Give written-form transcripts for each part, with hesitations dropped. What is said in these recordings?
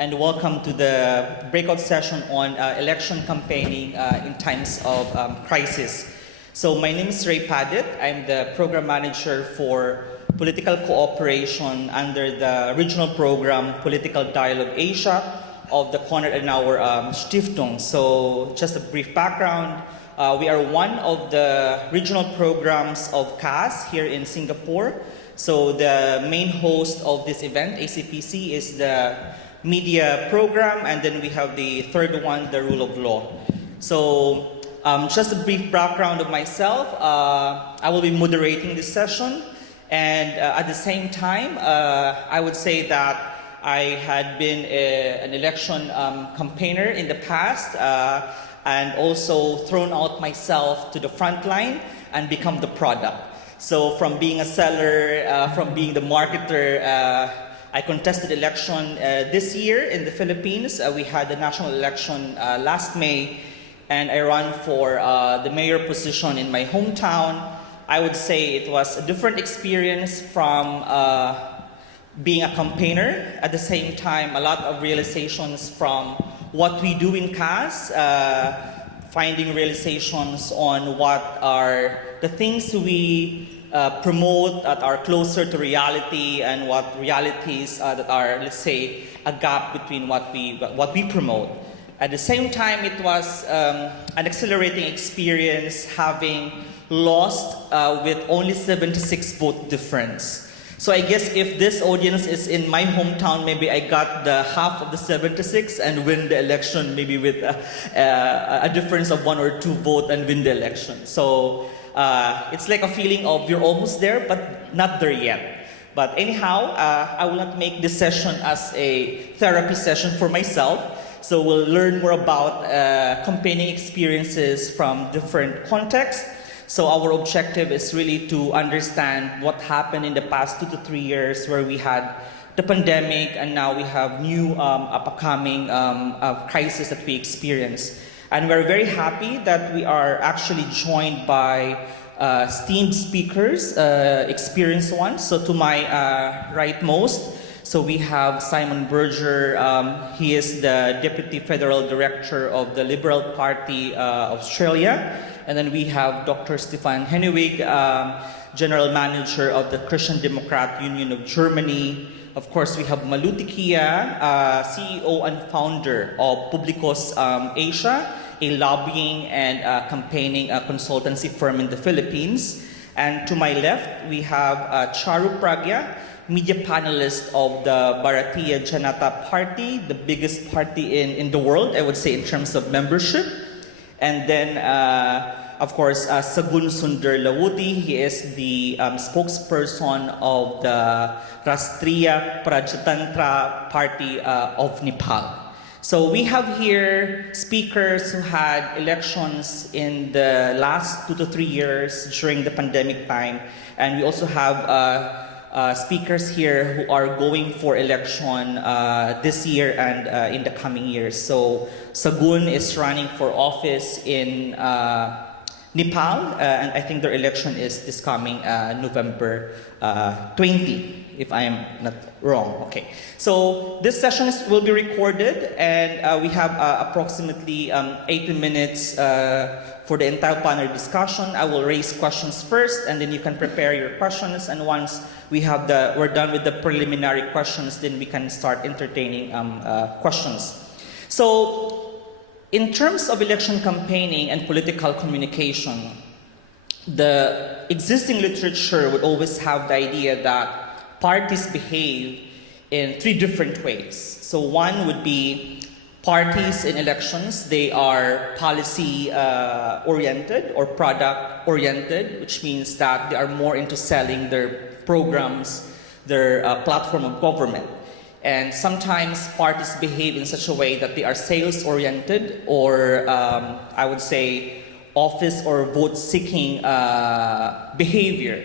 And welcome to the breakout session on election campaigning in times of crisis. So my name is Ray Padit. I'm the program manager for political cooperation under the regional program Political Dialogue Asia of the Konrad Adenauer Stiftung. So just a brief background, we are one of the regional programs of CAS here in Singapore. So the main host of this event, ACPC, is the media program, and then we have the third one, the rule of law. So just a brief background of myself. I will be moderating this session, and at the same time, I would say that I had been an election campaigner in the past, and also thrown out myself to the front line and become the product. So from being a seller, from being the marketer, I contested election this year in the Philippines. We had the national election last May, and I ran for the mayor position in my hometown. I would say it was a different experience from being a campaigner. At the same time, a lot of realizations from what we do in CAS, finding realizations on what are the things we promote that are closer to reality, and what realities that are, let's say, a gap between what we promote. At the same time, it was an exhilarating experience having lost with only 76 vote difference. So I guess if this audience is in my hometown, maybe I got the half of the 76 and win the election, maybe with a difference of 1 or 2 votes and win the election. So it's like a feeling of you're almost there, but not there yet. But anyhow, I will not make this session as a therapy session for myself. So we'll learn more about campaigning experiences from different contexts. So our objective is really to understand what happened in the past 2 to 3 years, where we had the pandemic, and now we have new upcoming crisis that we experience. And we're very happy that we are actually joined by esteemed speakers, experienced ones. So to my rightmost, so we have Simon Berger. He is the Deputy Federal Director of the Liberal Party of Australia. And then we have Dr. Stefan Henewig, General Manager of the Christian Democrat Union of Germany. Of course, we have Maluti Kia, CEO and founder of Publicos Asia, a lobbying and campaigning consultancy firm in the Philippines. And to my left, we have Charu Pragya, media panelist of the Bharatiya Janata Party, the biggest party in the world, I would say, in terms of membership. And then, of course, Sagun Sundar Lawuti. He is the spokesperson of the Rastriya Prajatantra Party of Nepal. So we have here speakers who had elections in the last 2 to 3 years during the pandemic time. And we also have speakers here who are going for election this year and in the coming years. So Sagun is running for office in Nepal, and I think their election is this coming November 20, if I am not wrong. Okay. So this session will be recorded, and we have approximately 80 minutes for the entire panel discussion. I will raise questions first, and then you can prepare your questions. And once we're done with the preliminary questions, then we can start entertaining questions. So, in terms of election campaigning and political communication, the existing literature would always have the idea that parties behave in 3 different ways. So one would be parties in elections. They are policy oriented or product oriented, which means that they are more into selling their programs, their platform of government. And sometimes parties behave in such a way that they are sales-oriented, or I would say office or vote-seeking behavior.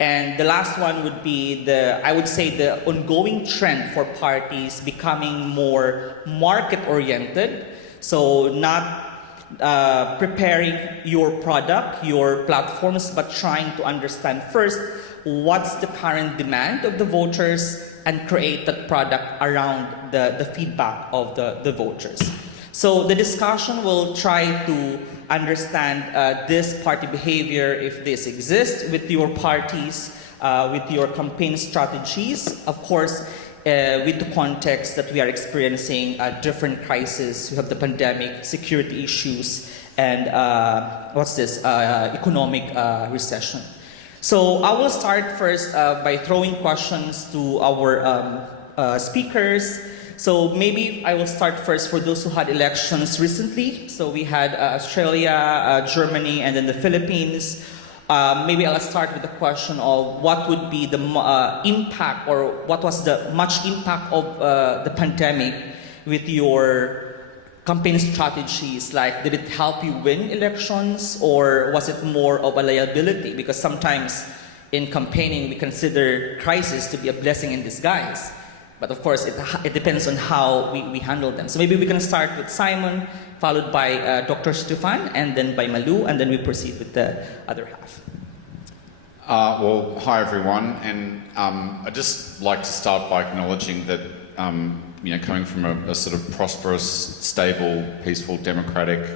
And the last one would be I would say the ongoing trend for parties becoming more market-oriented. So not preparing your product, your platforms, but trying to understand first what's the current demand of the voters and create that product around the feedback of the voters. So the discussion will try to understand this party behavior, if this exists with your parties, with your campaign strategies, of course, with the context that we are experiencing different crises. We have the pandemic, security issues, and economic recession. So I will start first by throwing questions to our speakers. So maybe I will start first for those who had elections recently. So we had Australia, Germany, and then the Philippines. Maybe I'll start with the question of what would be the impact, or what was the much impact of the pandemic with your campaign strategies. Like, did it help you win elections, or was it more of a liability? Because sometimes in campaigning we consider crisis to be a blessing in disguise. But of course, it depends on how we handle them. So maybe we can start with Simon, followed by Dr. Stefan, and then by Malu, and then we proceed with the other half. Well, hi everyone, and I'd just like to start by acknowledging that coming from a sort of prosperous, stable, peaceful, democratic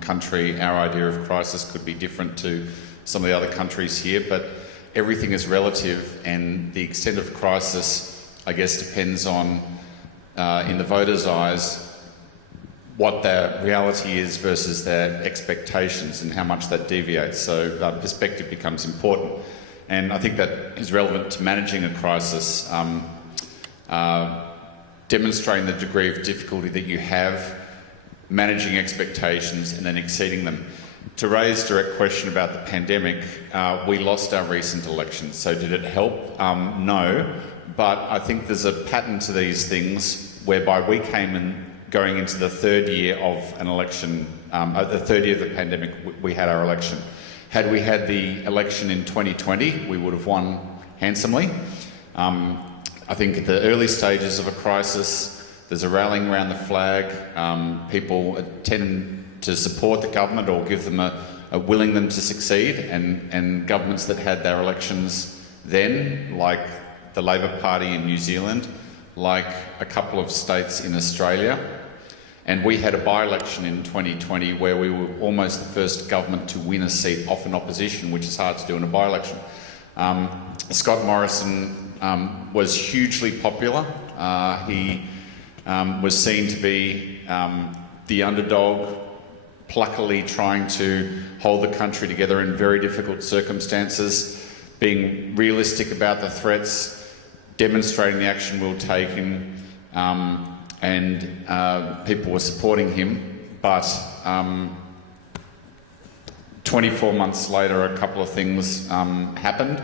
country, our idea of crisis could be different to some of the other countries here, but everything is relative, and the extent of crisis, I guess, depends on, in the voters' eyes, what their reality is versus their expectations and how much that deviates. So perspective becomes important. And I think that is relevant to managing a crisis, demonstrating the degree of difficulty that you have, managing expectations and then exceeding them. To raise a direct question about the pandemic, we lost our recent elections. So did it help? No. But I think there's a pattern to these things whereby we came in going into the third year of an election, the third year of the pandemic, we had our election. Had we had the election in 2020, we would have won handsomely. I think at the early stages of a crisis, there's a rallying around the flag. People tend to support the government or give them willing them to succeed, and governments that had their elections then, like the Labor Party in New Zealand, like a couple of states in Australia. And we had a by-election in 2020 where we were almost the first government to win a seat off an opposition, which is hard to do in a by-election. Scott Morrison was hugely popular. He was seen to be the underdog, pluckily trying to hold the country together in very difficult circumstances, being realistic about the threats, demonstrating the action we were taking, and people were supporting him. But 24 months later, a couple of things happened.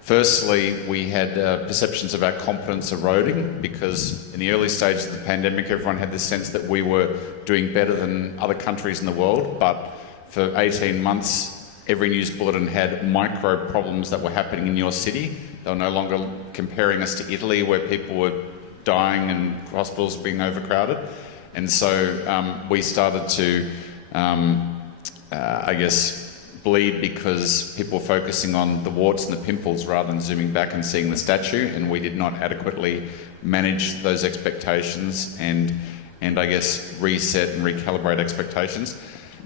Firstly, we had perceptions of our competence eroding, because in the early stages of the pandemic, everyone had this sense that we were doing better than other countries in the world. But for 18 months, every news bulletin had micro problems that were happening in your city. They were no longer comparing us to Italy, where people were dying and hospitals being overcrowded. And so we started to, I guess, bleed, because people were focusing on the warts and the pimples rather than zooming back and seeing the statue, and we did not adequately manage those expectations and I guess reset and recalibrate expectations.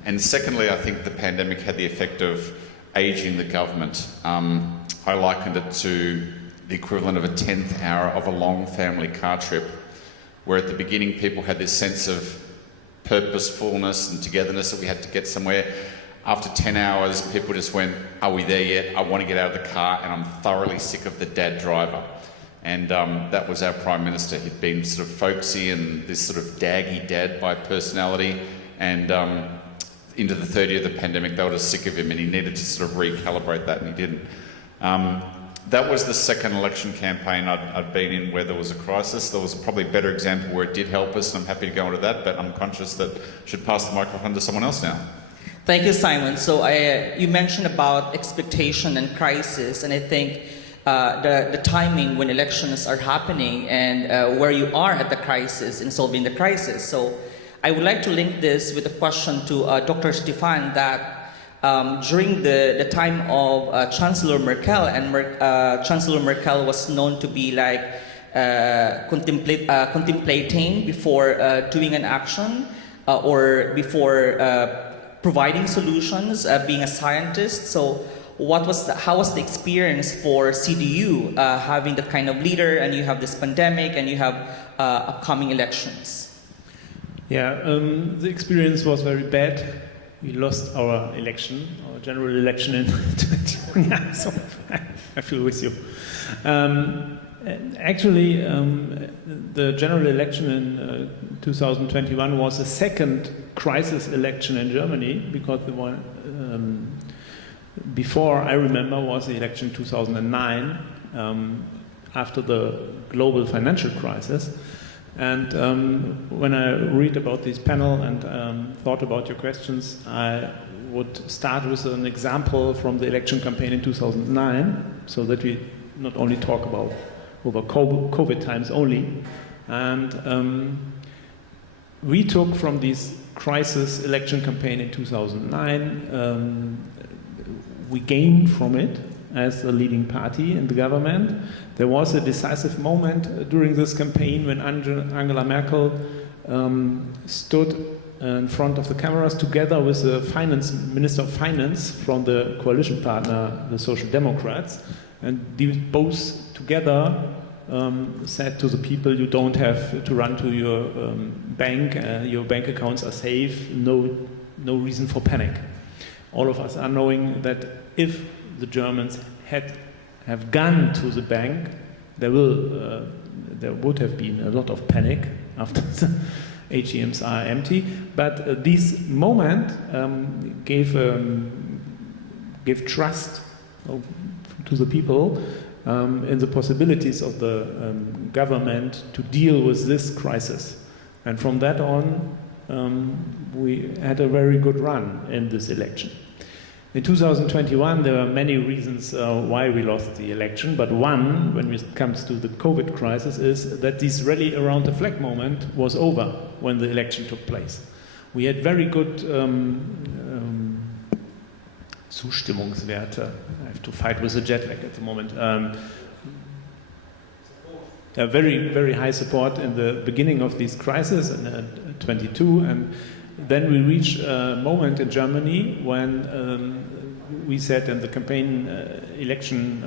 And secondly, I think the pandemic had the effect of ageing the government. I likened it to the equivalent of a 10th hour of a long family car trip, where at the beginning people had this sense of purposefulness and togetherness that we had to get somewhere. After 10 hours, people just went, are we there yet? I want to get out of the car, and I'm thoroughly sick of the dad driver. And that was our Prime Minister. He'd been sort of folksy and this sort of daggy dad by personality, and into the third year of the pandemic, they were just sick of him, and he needed to sort of recalibrate that, and he didn't. That was the second election campaign I'd been in where there was a crisis. There was probably a better example where it did help us, and I'm happy to go into that, but I'm conscious that I should pass the microphone to someone else now. Thank you, Simon. So you mentioned about expectation and crisis, and I think the timing when elections are happening and where you are at the crisis in solving the crisis. So I would like to link this with a question to Dr. Stefan that during the time of Chancellor Merkel, and Chancellor Merkel was known to be like contemplating before doing an action or before providing solutions, being a scientist. So how was the experience for CDU having that kind of leader, and you have this pandemic and you have upcoming elections? Yeah, the experience was very bad. We lost our election, our general election in 2020. Yeah, so I feel with you. Actually, the general election in 2021 was the second crisis election in Germany, because the one before, I remember, was the election 2009, after the global financial crisis. And when I read about this panel and thought about your questions, I would start with an example from the election campaign in 2009, so that we not only talk about over COVID times only. And we took from this crisis election campaign in 2009, we gained from it as the leading party in the government. There was a decisive moment during this campaign when Angela Merkel stood in front of the cameras together with the Minister of Finance from the coalition partner, the Social Democrats, and these both together said to the people, you don't have to run to your bank accounts are safe, no reason for panic. All of us are knowing that if the Germans have gone to the bank, there would have been a lot of panic after the ATMs are empty. But this moment gave trust to the people in the possibilities of the government to deal with this crisis. And from that on, we had a very good run in this election. In 2021, there were many reasons why we lost the election, but one, when it comes to the COVID crisis, is that this rally around the flag moment was over when the election took place. We had very good Zustimmungswerte. I have to fight with the jet lag at the moment. A very, very high support in the beginning of this crisis in 22, and then we reached a moment in Germany when we said in the campaign election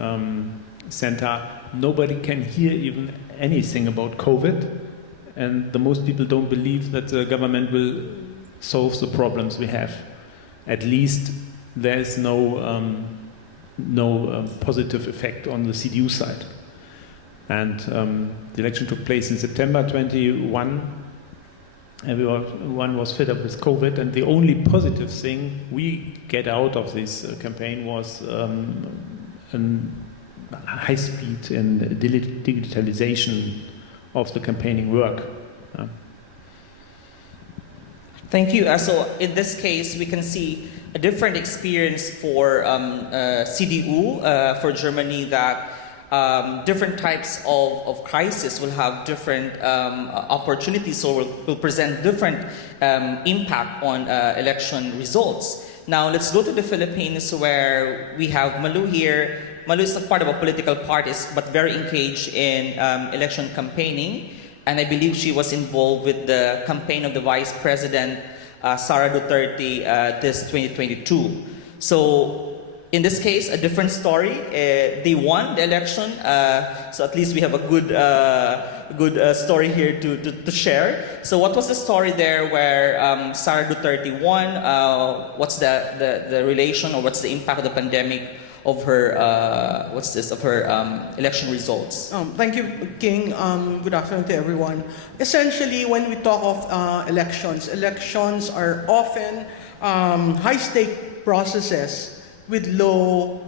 center, nobody can hear even anything about COVID, and the most people don't believe that the government will solve the problems we have. At least there is no positive effect on the CDU side. And the election took place in September 21. Everyone was fed up with COVID, and the only positive thing we get out of this campaign was a high speed in digitalization of the campaigning work. Thank you. So in this case, we can see a different experience for CDU for Germany, that different types of crisis will have different opportunities, so will present different impact on election results. Now let's go to the Philippines, where we have Malu here. Malu is a part of a political party, but very engaged in election campaigning, and I believe she was involved with the campaign of the Vice President Sara Duterte this 2022. So in this case, a different story. They won the election, so at least we have a good story here to share. So what was the story there where Sara Duterte won? What's the relation, or what's the impact of the pandemic of her election results? Thank you, King. Good afternoon to everyone. Essentially, when we talk of elections are often high-stake processes with low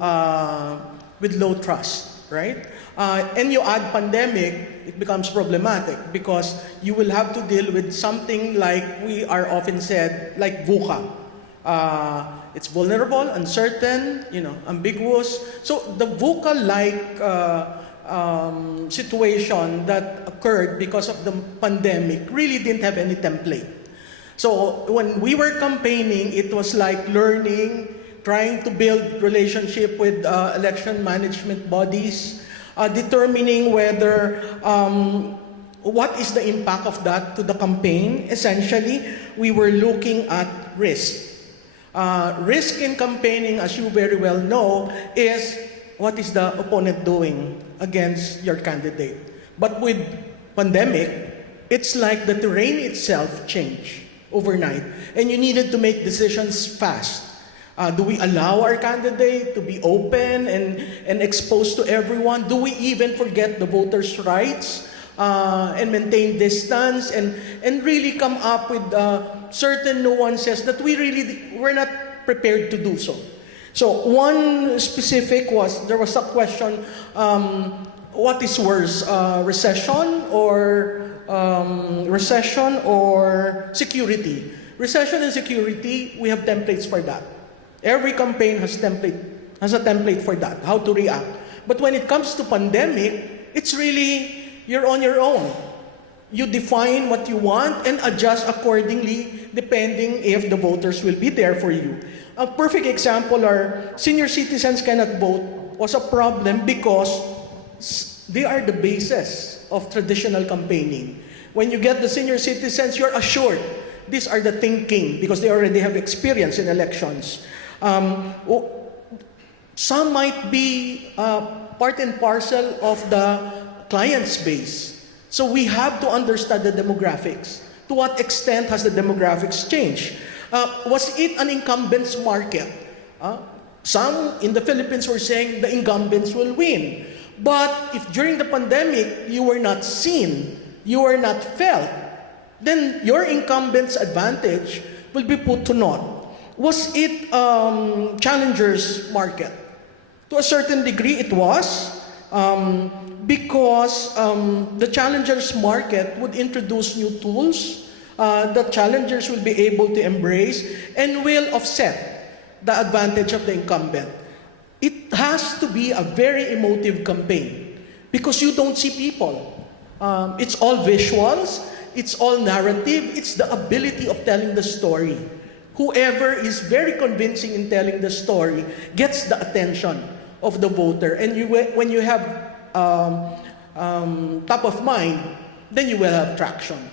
trust, right? And you add pandemic, it becomes problematic because you will have to deal with something like we are often said, like VUCA. It's vulnerable, uncertain, ambiguous. So the VUCA-like situation that occurred because of the pandemic really didn't have any template. So when we were campaigning, it was like learning, trying to build relationship with election management bodies, determining whether what is the impact of that to the campaign. Essentially, we were looking at risk. Risk in campaigning, as you very well know, is what is the opponent doing against your candidate. But with pandemic, it's like the terrain itself changed overnight, and you needed to make decisions fast. Do we allow our candidate to be open and exposed to everyone? Do we even forget the voters' rights and maintain distance and really come up with certain nuances that we're not prepared to do so? So one specific there was a question, what is worse, recession or security? Recession and security, we have templates for that. Every campaign has a template for that, how to react. But when it comes to pandemic, it's really, you're on your own. You define what you want and adjust accordingly depending if the voters will be there for you. A perfect example are senior citizens cannot vote was a problem because they are the basis of traditional campaigning. When you get the senior citizens, you're assured these are the thinking because they already have experience in elections. Some might be part and parcel of the client's base. So we have to understand the demographics. To what extent has the demographics changed? Was it an incumbents market? Some in the Philippines were saying the incumbents will win. But if during the pandemic you were not seen, you were not felt, then your incumbent's advantage will be put to naught. Was it challengers market? To a certain degree it was, because the challengers market would introduce new tools that challengers will be able to embrace and will offset the advantage of the incumbent. It has to be a very emotive campaign because you don't see people. It's all visuals, it's all narrative, it's the ability of telling the story. Whoever is very convincing in telling the story gets the attention of the voter. And when you have top of mind, then you will have traction.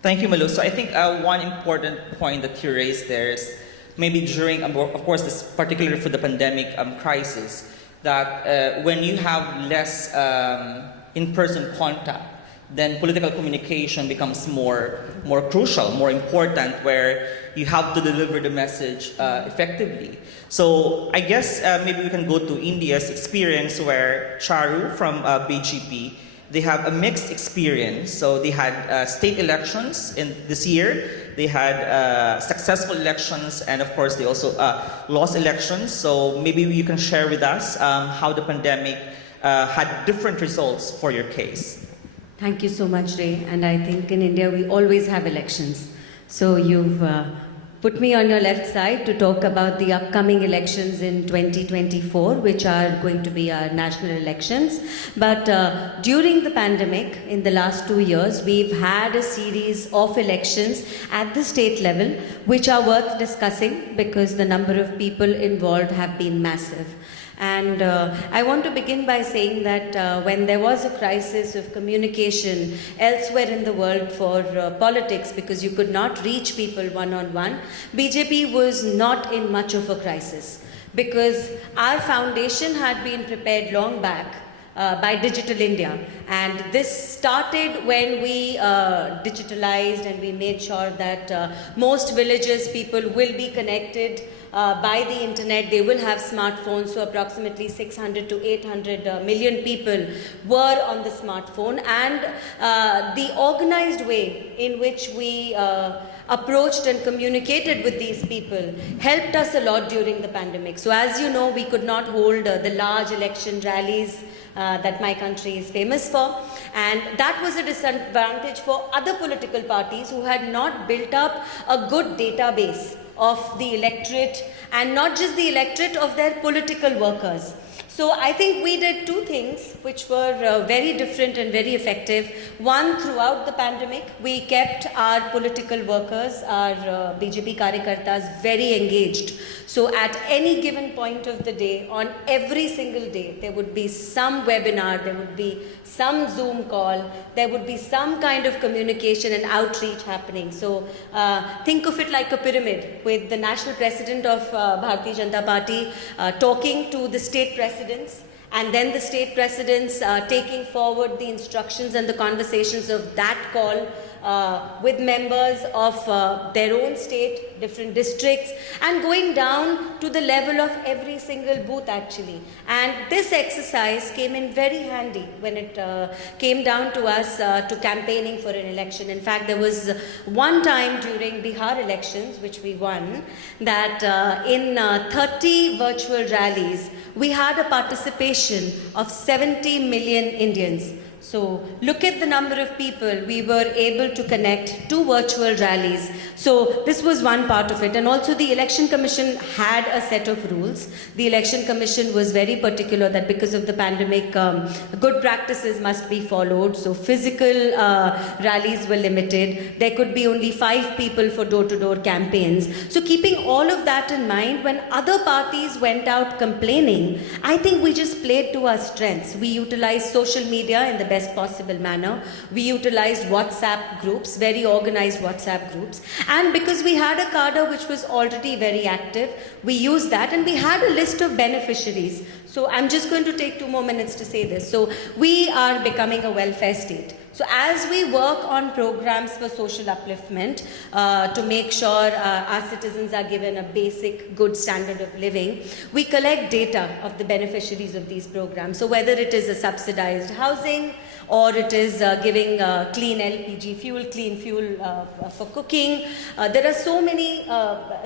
Thank you, Malu. So I think one important point that you raised there is maybe during, of course, this particularly for the pandemic crisis, that when you have less in-person contact, then political communication becomes more crucial, more important, where you have to deliver the message effectively. So I guess maybe we can go to India's experience where Charu from BJP, they have a mixed experience. So they had state elections in this year, they had successful elections, and of course they also lost elections. So maybe you can share with us how the pandemic had different results for your case. Thank you so much, Ray. And I think in India we always have elections. So you've put me on your left side to talk about the upcoming elections in 2024, which are going to be our national elections. But during the pandemic, in the last 2 years, we've had a series of elections at the state level, which are worth discussing because the number of people involved have been massive. And I want to begin by saying that when there was a crisis of communication elsewhere in the world for politics, because you could not reach people one-on-one, BJP was not in much of a crisis because our foundation had been prepared long back by Digital India. And this started when we digitalized and we made sure that most villages, people will be connected by the internet. They will have smartphones, so approximately 600 to 800 million people were on the smartphone. And the organized way in which we approached and communicated with these people helped us a lot during the pandemic. So as you know, we could not hold the large election rallies that my country is famous for, and that was a disadvantage for other political parties who had not built up a good database of the electorate, and not just the electorate, of their political workers. So I think we did two things which were very different and very effective. One, throughout the pandemic, we kept our political workers, our BJP Karyakartas very engaged. So at any given point of the day, on every single day, there would be some webinar, there would be some Zoom call, there would be some kind of communication and outreach happening. So think of it like a pyramid, with the national president of Bharatiya Janata Party talking to the state presidents, and then the state presidents taking forward the instructions and the conversations of that call with members of their own state, different districts, and going down to the level of every single booth actually. And this exercise came in very handy when it came down to us to campaigning for an election. In fact, there was one time during Bihar elections, which we won, that in 30 virtual rallies, we had a participation of 70 million Indians. So look at the number of people we were able to connect to virtual rallies. So this was one part of it. And also the Election Commission had a set of rules. The Election Commission was very particular that because of the pandemic, good practices must be followed. So physical rallies were limited. There could be only 5 people for door-to-door campaigns. So keeping all of that in mind, when other parties went out complaining, I think we just played to our strengths. We utilized social media in the best possible manner. We utilized WhatsApp groups, very organized WhatsApp groups. And because we had a cadre which was already very active, we used that, and we had a list of beneficiaries. So I'm just going to take 2 more minutes to say this. So we are becoming a welfare state. So as we work on programs for social upliftment to make sure our citizens are given a basic good standard of living, we collect data of the beneficiaries of these programs. So whether it is a subsidized housing, or it is giving clean LPG fuel, clean fuel for cooking. There are so many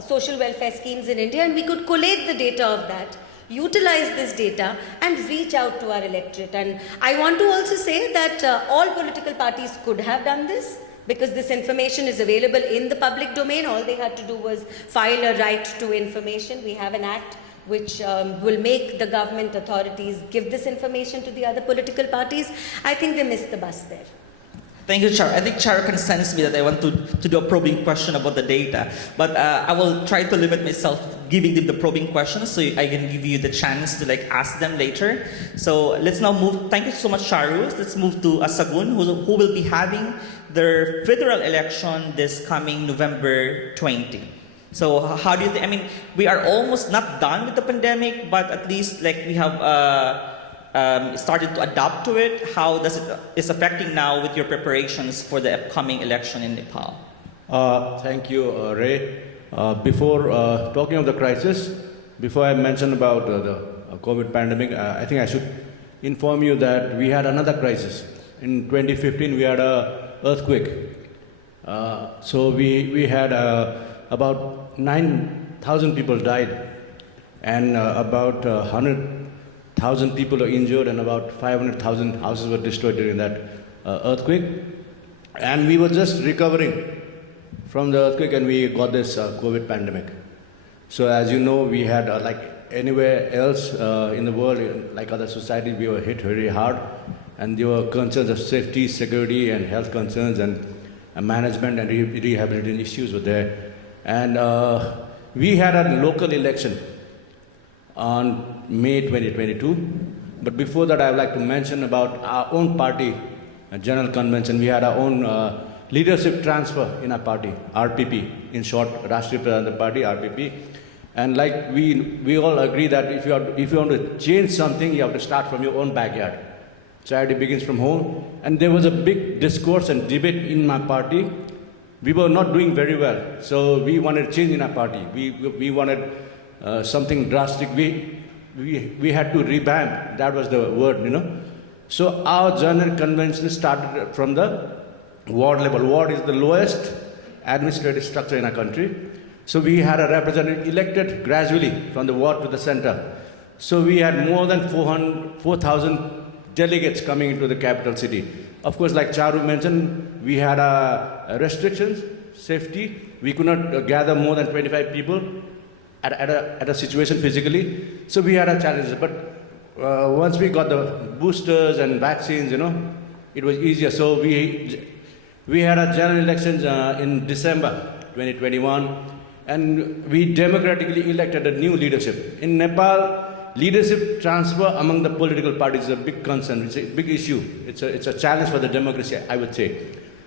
social welfare schemes in India, and we could collate the data of that, utilize this data, and reach out to our electorate. And I want to also say that all political parties could have done this, because this information is available in the public domain. All they had to do was file a right to information. We have an act which will make the government authorities give this information to the other political parties. I think they missed the bus there. Thank you, Charo. I think Charo can sense me that I want to do a probing question about the data. But I will try to limit myself giving them the probing questions so I can give you the chance to ask them later. So let's now move. Thank you so much, Charu. Let's move to Asagun, who will be having their federal election this coming November 20. So how do you think? I mean, we are almost not done with the pandemic, but at least we have started to adapt to it. How does it is affecting now with your preparations for the upcoming election in Nepal? Thank you, Ray. Before talking of the crisis, before I mention about the COVID pandemic, I think I should inform you that we had another crisis. In 2015, we had an earthquake. So we had about 9,000 people died, and about 100,000 people are injured, and about 500,000 houses were destroyed during that earthquake. And we were just recovering from the earthquake, and we got this COVID pandemic. So as you know, we had like anywhere else in the world, like other societies, we were hit very hard, and there were concerns of safety, security, and health concerns, and management and rehabilitation issues were there. And we had a local election on May 2022. But before that, I would like to mention about our own party, a general convention. We had our own leadership transfer in our party, RPP, in short, Rashtriya Pradhan Party, RPP. And like we all agree that if you want to change something, you have to start from your own backyard. Charity begins from home. And there was a big discourse and debate in my party. We were not doing very well, so we wanted change in our party. We wanted something drastic. We had to revamp. That was the word, you know. So our general convention started from the ward level. Ward is the lowest administrative structure in our country. So we had a representative elected gradually from the ward to the center. So we had more than 4,000 delegates coming into the capital city. Of course, like Charu mentioned, we had restrictions, safety. We could not gather more than 25 people at a situation physically. So we had our challenges. But once we got the boosters and vaccines, it was easier. So we had our general elections in December 2021, and we democratically elected a new leadership. In Nepal, leadership transfer among the political parties is a big concern. It's a big issue. It's a challenge for the democracy, I would say.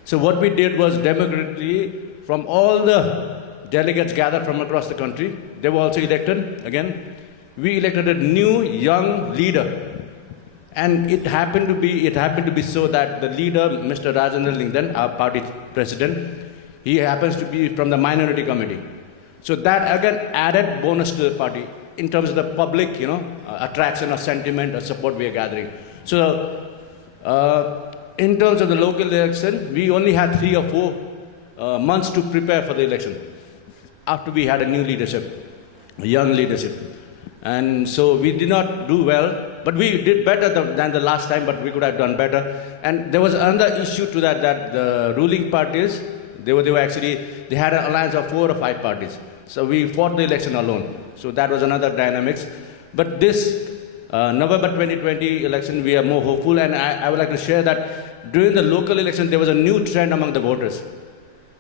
So what we did was democratically, from all the delegates gathered from across the country, they were also elected again. We elected a new young leader. And it happened to be so that the leader, Mr. Rajendra Lingden, our party president, he happens to be from the minority committee. So that again added bonus to the party in terms of the public, attraction or sentiment or support we are gathering. So in terms of the local election, we only had 3 or 4 months to prepare for the election after we had a new leadership, a young leadership. And so we did not do well, but we did better than the last time, but we could have done better. And there was another issue to that the ruling parties, they had an alliance of 4 or 5 parties. So we fought the election alone. So that was another dynamics. But this November 2020 election, we are more hopeful. And I would like to share that during the local election, there was a new trend among the voters.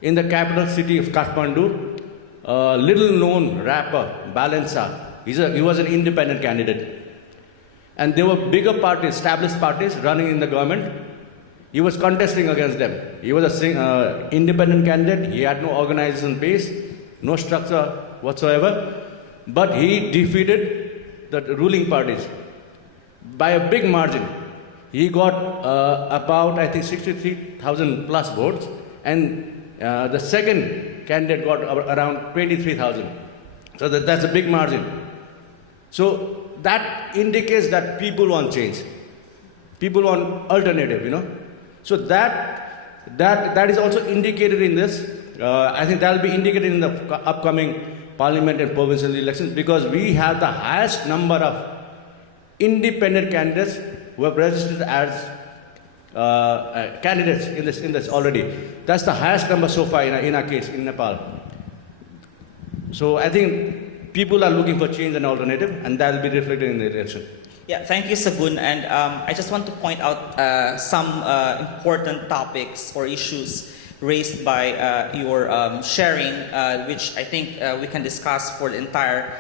In the capital city of Kathmandu, a little known rapper, Balansa, he was an independent candidate. And there were bigger parties, established parties running in the government. He was contesting against them. He was an independent candidate. He had no organization base, no structure whatsoever. But he defeated the ruling parties by a big margin. He got about, I think, 63,000 plus votes. And the second candidate got around 23,000. So that's a big margin. So that indicates that people want change. People want alternative, So that is also indicated in this. I think that will be indicated in the upcoming parliament and provincial elections, because we have the highest number of independent candidates who have registered as candidates in this already. That's the highest number so far in our case in Nepal. So I think people are looking for change and alternative, and that will be reflected in the election. Yeah, thank you, Sagun. And I just want to point out some important topics or issues raised by your sharing, which I think we can discuss for the entire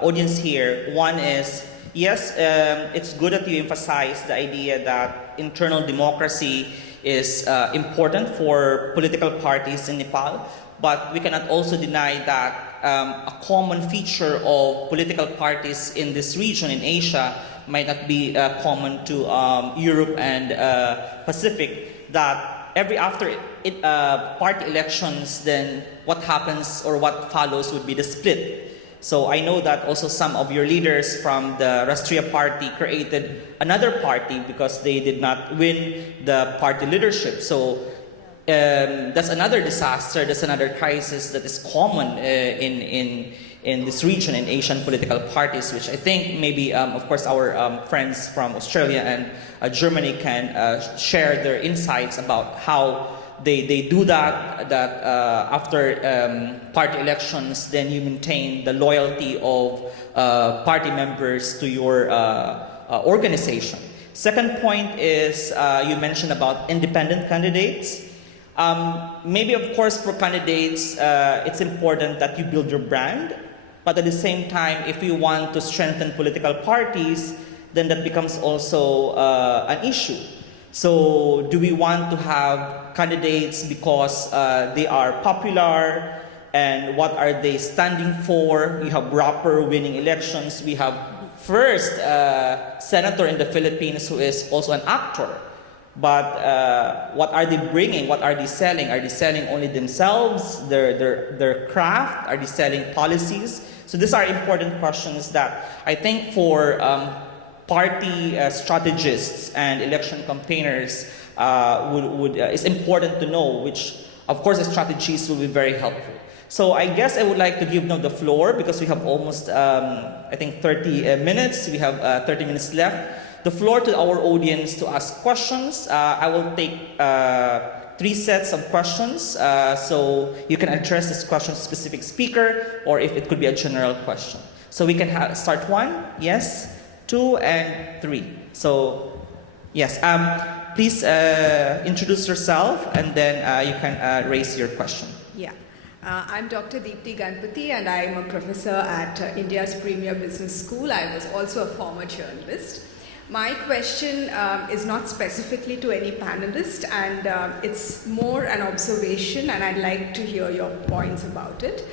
audience here. One is, yes, it's good that you emphasize the idea that internal democracy is important for political parties in Nepal, but we cannot also deny that a common feature of political parties in this region, in Asia, might not be common to Europe and Pacific, that after party elections, then what happens or what follows would be the split. So I know that also some of your leaders from the Rastriya Party created another party because they did not win the party leadership. So that's another disaster, that's another crisis that is common in this region, in Asian political parties, which I think maybe, of course, our friends from Australia and Germany can share their insights about how they do that after party elections, then you maintain the loyalty of party members to your organization. Second point is you mentioned about independent candidates. Maybe, of course, for candidates, it's important that you build your brand, but at the same time, if you want to strengthen political parties, then that becomes also an issue. So do we want to have candidates because they are popular, and what are they standing for? We have rapper winning elections. We have first senator in the Philippines who is also an actor. But what are they bringing? What are they selling? Are they selling only themselves, their craft? Are they selling policies? So these are important questions that I think for party strategists and election campaigners is important to know, which of course the strategies will be very helpful. So I guess I would like to give now the floor, because we have almost I think 30 minutes. We have 30 minutes left. The floor to our audience to ask questions. I will take 3 sets of questions, so you can address this question to a specific speaker, or if it could be a general question. So we can start 1, yes, 2, and 3. So, yes, please introduce yourself and then you can raise your question. Yeah. I'm Dr. Deepthi Ganpati and I'm a professor at India's premier business school. I was also a former journalist. My question is not specifically to any panelist and it's more an observation and I'd like to hear your points about it.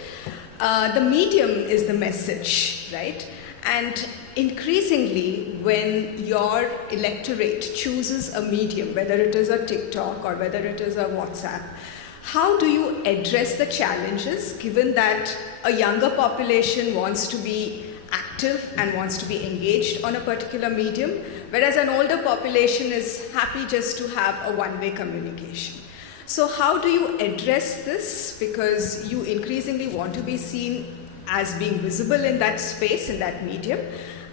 The medium is the message, right? And increasingly, when your electorate chooses a medium, whether it is a TikTok or whether it is a WhatsApp, how do you address the challenges given that a younger population wants to be active and wants to be engaged on a particular medium, whereas an older population is happy just to have a one-way communication? So how do you address this? Because you increasingly want to be seen as being visible in that space, in that medium,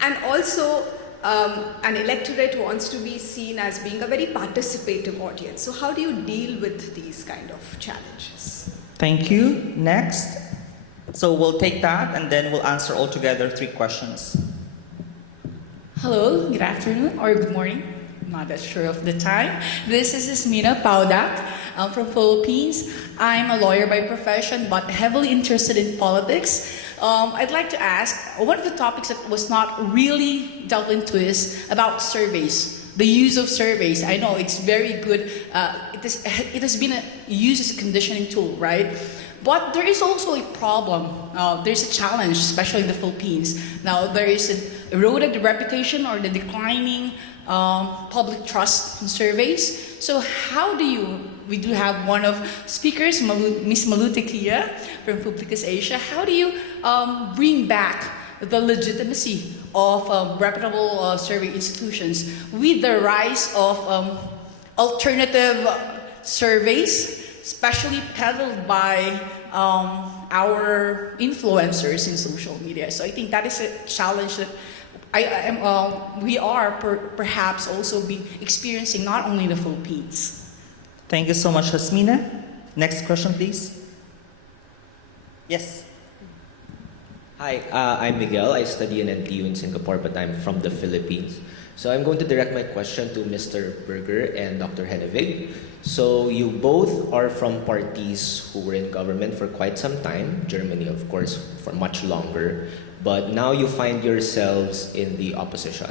and also an electorate wants to be seen as being a very participative audience. So how do you deal with these kind of challenges? Thank you. Next. So we'll take that and then we'll answer all together 3 questions. Hello, good afternoon or good morning. I'm not that sure of the time. This is Ismina Paudak. I'm from Philippines. I'm a lawyer by profession but heavily interested in politics. I'd like to ask, one of the topics that was not really delved into is about surveys, the use of surveys. I know it's very good. It has been used as a conditioning tool, right? But there is also a problem. There's a challenge, especially in the Philippines. Now, there is an eroded reputation or the declining public trust in surveys. So how do you, we do have one of speakers, Ms. Malute Kia from Publicus Asia. How do you bring back the legitimacy of reputable survey institutions with the rise of alternative surveys, especially peddled by our influencers in social media? So I think that is a challenge that we are perhaps also experiencing not only in the Philippines. Thank you so much, Hasmina. Next question, please. Yes. Hi, I'm Miguel. I study in NTU in Singapore, but I'm from the Philippines. So I'm going to direct my question to Mr. Berger and Dr. Henevig. So you both are from parties who were in government for quite some time, Germany, of course, for much longer, but now you find yourselves in the opposition.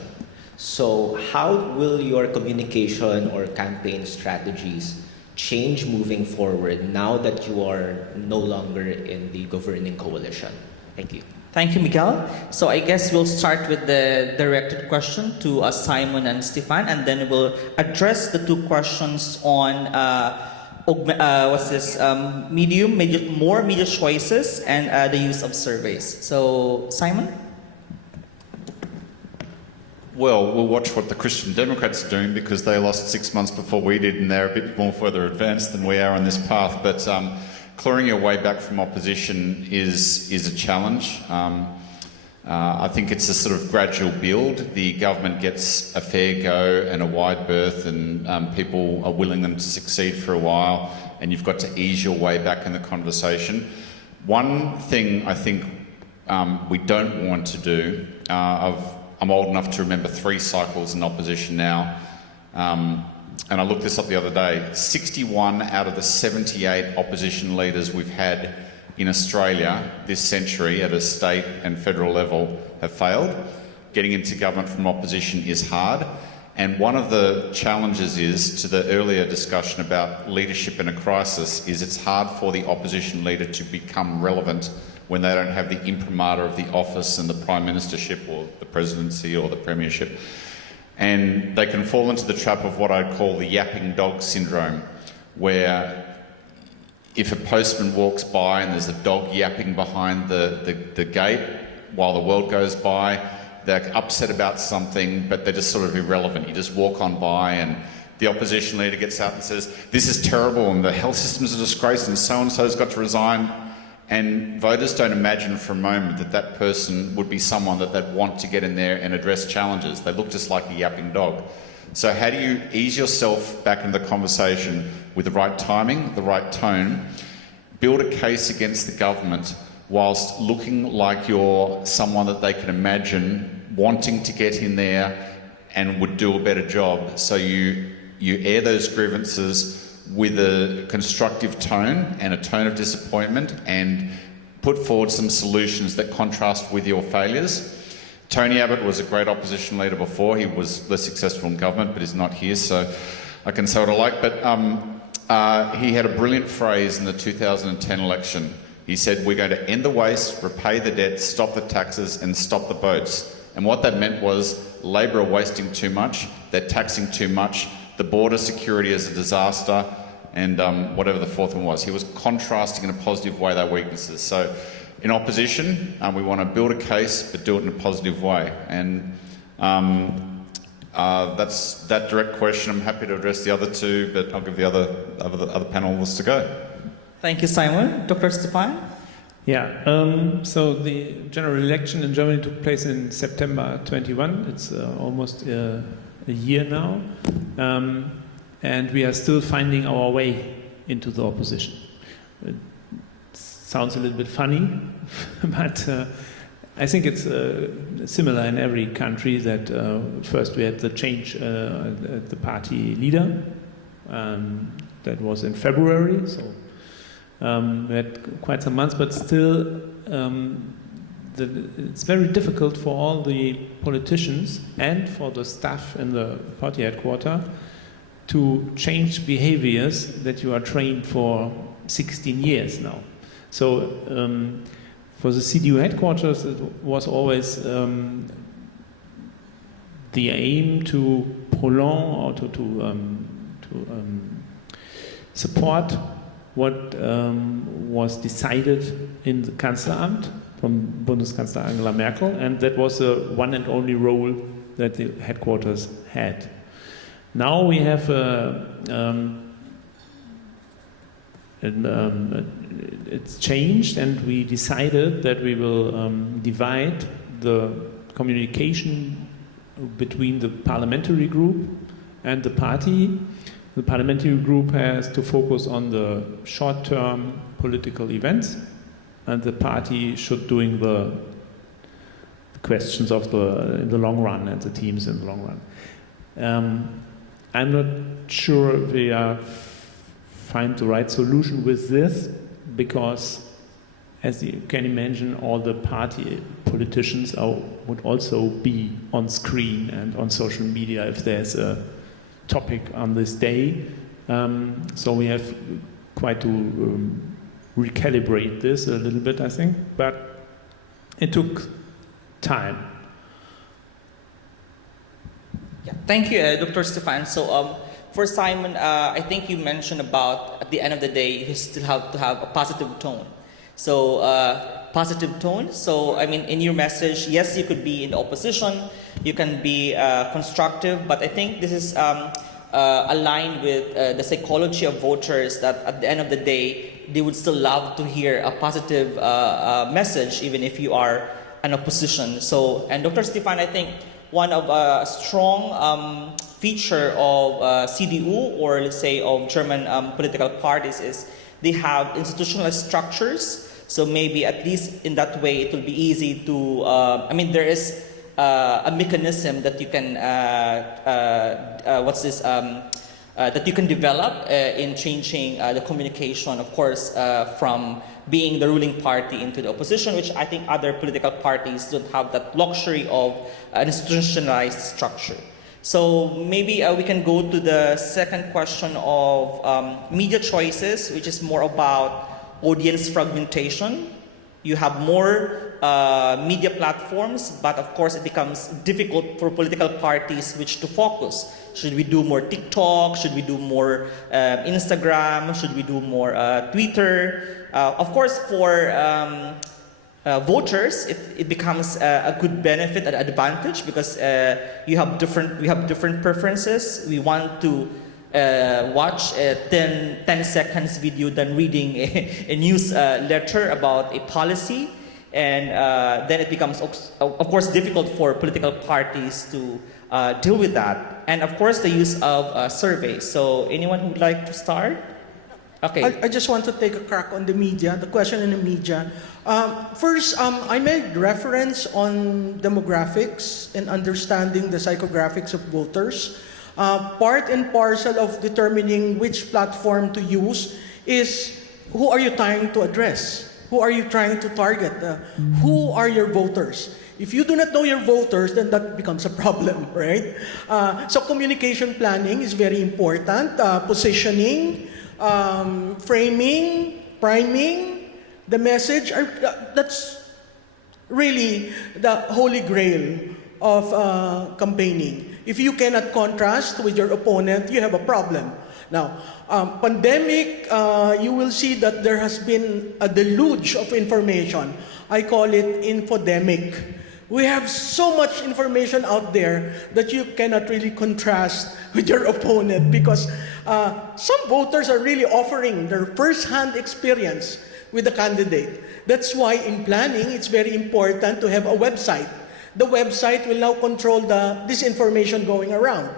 So how will your communication or campaign strategies change moving forward now that you are no longer in the governing coalition? Thank you. Thank you, Miguel. So I guess we'll start with the directed question to Simon and Stefan, and then we'll address the 2 questions on more media choices and the use of surveys. So, Simon? Well, we'll watch what the Christian Democrats are doing because they lost 6 months before we did and they're a bit more further advanced than we are on this path. But clawing your way back from opposition is a challenge. I think it's a sort of gradual build. The government gets a fair go and a wide berth and people are willing them to succeed for a while and you've got to ease your way back in the conversation. One thing I think we don't want to do, I'm old enough to remember 3 cycles in opposition now, and I looked this up the other day. 61 out of the 78 opposition leaders we've had in Australia this century at a state and federal level have failed. Getting into government from opposition is hard. And one of the challenges is, to the earlier discussion about leadership in a crisis, is it's hard for the opposition leader to become relevant when they don't have the imprimatur of the office and the prime ministership or the presidency or the premiership. And they can fall into the trap of what I'd call the yapping dog syndrome, where if a postman walks by and there's a dog yapping behind the gate while the world goes by, they're upset about something, but they're just sort of irrelevant. You just walk on by and the opposition leader gets out and says, this is terrible and the health system's a disgrace and so-and-so's got to resign. And voters don't imagine for a moment that that person would be someone that they'd want to get in there and address challenges. They look just like a yapping dog. So how do you ease yourself back into the conversation with the right timing, the right tone, build a case against the government whilst looking like you're someone that they can imagine wanting to get in there and would do a better job. So you air those grievances with a constructive tone and a tone of disappointment and put forward some solutions that contrast with your failures. Tony Abbott was a great opposition leader before. He was less successful in government, but he's not here, so I can say what I like. But he had a brilliant phrase in the 2010 election. He said, we're going to end the waste, repay the debt, stop the taxes and stop the boats. And what that meant was Labor are wasting too much, they're taxing too much, the border security is a disaster, and whatever the fourth one was. He was contrasting in a positive way their weaknesses. So in opposition, we want to build a case, but do it in a positive way. And that's that direct question. I'm happy to address the other two, but I'll give the other panelists to go. Thank you, Simon. Dr. Stefan? Yeah, so the general election in Germany took place in September 21. It's almost a year now. And we are still finding our way into the opposition. It sounds a little bit funny, but I think it's similar in every country that first we had the change at the party leader. That was in February, so we had quite some months, but still it's very difficult for all the politicians and for the staff in the party headquarters to change behaviors that you are trained for 16 years now. So for the CDU headquarters, it was always the aim to prolong or to support what was decided in the Kanzleramt from Bundeskanzler Angela Merkel, and that was the one and only role that the headquarters had. Now we have it's changed, and we decided that we will divide the communication between the parliamentary group and the party. The parliamentary group has to focus on the short-term political events, and the party should doing the questions of in the long run, and the teams in the long run. I'm not sure we find the right solution with this, because, as you can imagine, all the party politicians would also be on screen and on social media if there's a topic on this day. So we have quite to recalibrate this a little bit, I think, but it took time. Yeah. Thank you, Dr. Stefan. So for Simon, I think you mentioned about at the end of the day, you still have to have a positive tone. So positive tone. So I mean, in your message, yes, you could be in the opposition, you can be constructive, but I think this is aligned with the psychology of voters, that at the end of the day, they would still love to hear a positive message, even if you are an opposition. So, and Dr. Stefan, I think one of a strong feature of CDU, or let's say of German political parties, is they have institutionalized structures. So maybe at least in that way, it will be easy to, I mean, there is a mechanism that you can, that you can develop in changing the communication, of course, from being the ruling party into the opposition, which I think other political parties don't have that luxury of an institutionalized structure. So maybe we can go to the second question of media choices, which is more about audience fragmentation. You have more media platforms, but of course it becomes difficult for political parties which to focus. Should we do more TikTok? Should we do more Instagram? Should we do more Twitter? Of course, for voters, it becomes a good benefit and advantage, because we have different preferences. We want to watch a 10 seconds video than reading a news letter about a policy, and then it becomes of course difficult for political parties to deal with that. And of course the use of surveys. So anyone who would like to start? Okay. I just want to take a crack on the media, the question in the media. First, I made reference on demographics and understanding the psychographics of voters. Part and parcel of determining which platform to use is who are you trying to address? Who are you trying to target? Who are your voters? If you do not know your voters, then that becomes a problem, right? So communication planning is very important. Positioning, framing, priming, the message, that's really the holy grail of campaigning. If you cannot contrast with your opponent, you have a problem. Now, pandemic, you will see that there has been a deluge of information. I call it infodemic. We have so much information out there that you cannot really contrast with your opponent because some voters are really offering their first-hand experience with the candidate. That's why in planning, it's very important to have a website. The website will now control this information going around.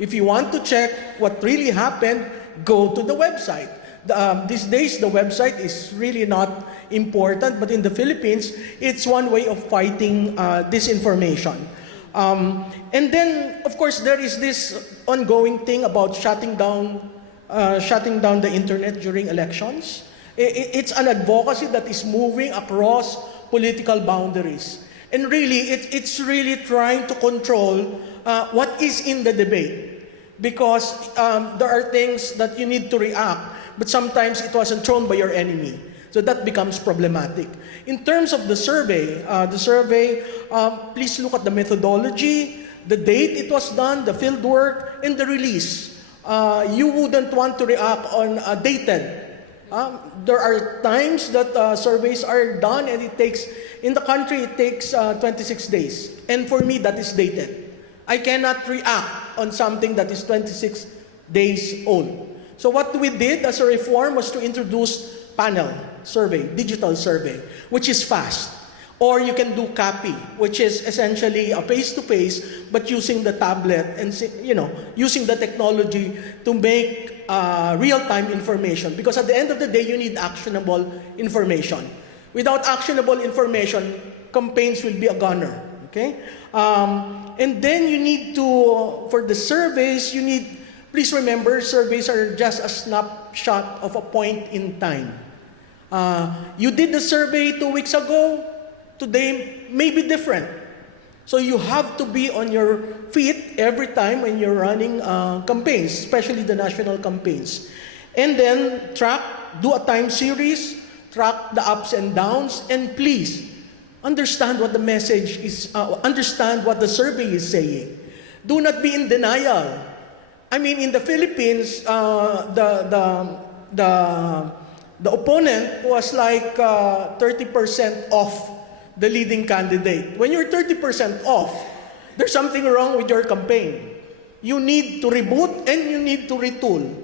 If you want to check what really happened, go to the website. These days, the website is really not important, but in the Philippines, it's one way of fighting disinformation. And then, of course, there is this ongoing thing about shutting down the internet during elections. It's an advocacy that is moving across political boundaries. And really, it's really trying to control what is in the debate. Because there are things that you need to react, but sometimes it wasn't thrown by your enemy. So that becomes problematic. In terms of the survey, please look at the methodology, the date it was done, the field work, and the release. You wouldn't want to react on dated. There are times that surveys are done and in the country, it takes 26 days. And for me, that is dated. I cannot react on something that is 26 days old. So what we did as a reform was to introduce panel survey, digital survey, which is fast. Or you can do copy, which is essentially a face-to-face, but using the tablet and using the technology to make real-time information. Because at the end of the day, you need actionable information. Without actionable information, campaigns will be a gunner. Okay? And then you need to, for the surveys, please remember, surveys are just a snapshot of a point in time. You did the survey 2 weeks ago, today may be different. So you have to be on your feet every time when you're running campaigns, especially the national campaigns. And then do a time series, track the ups and downs, and please, understand what the message is, understand what the survey is saying. Do not be in denial. I mean, in the Philippines, the opponent was like 30% off the leading candidate. When you're 30% off, there's something wrong with your campaign. You need to reboot and you need to retool.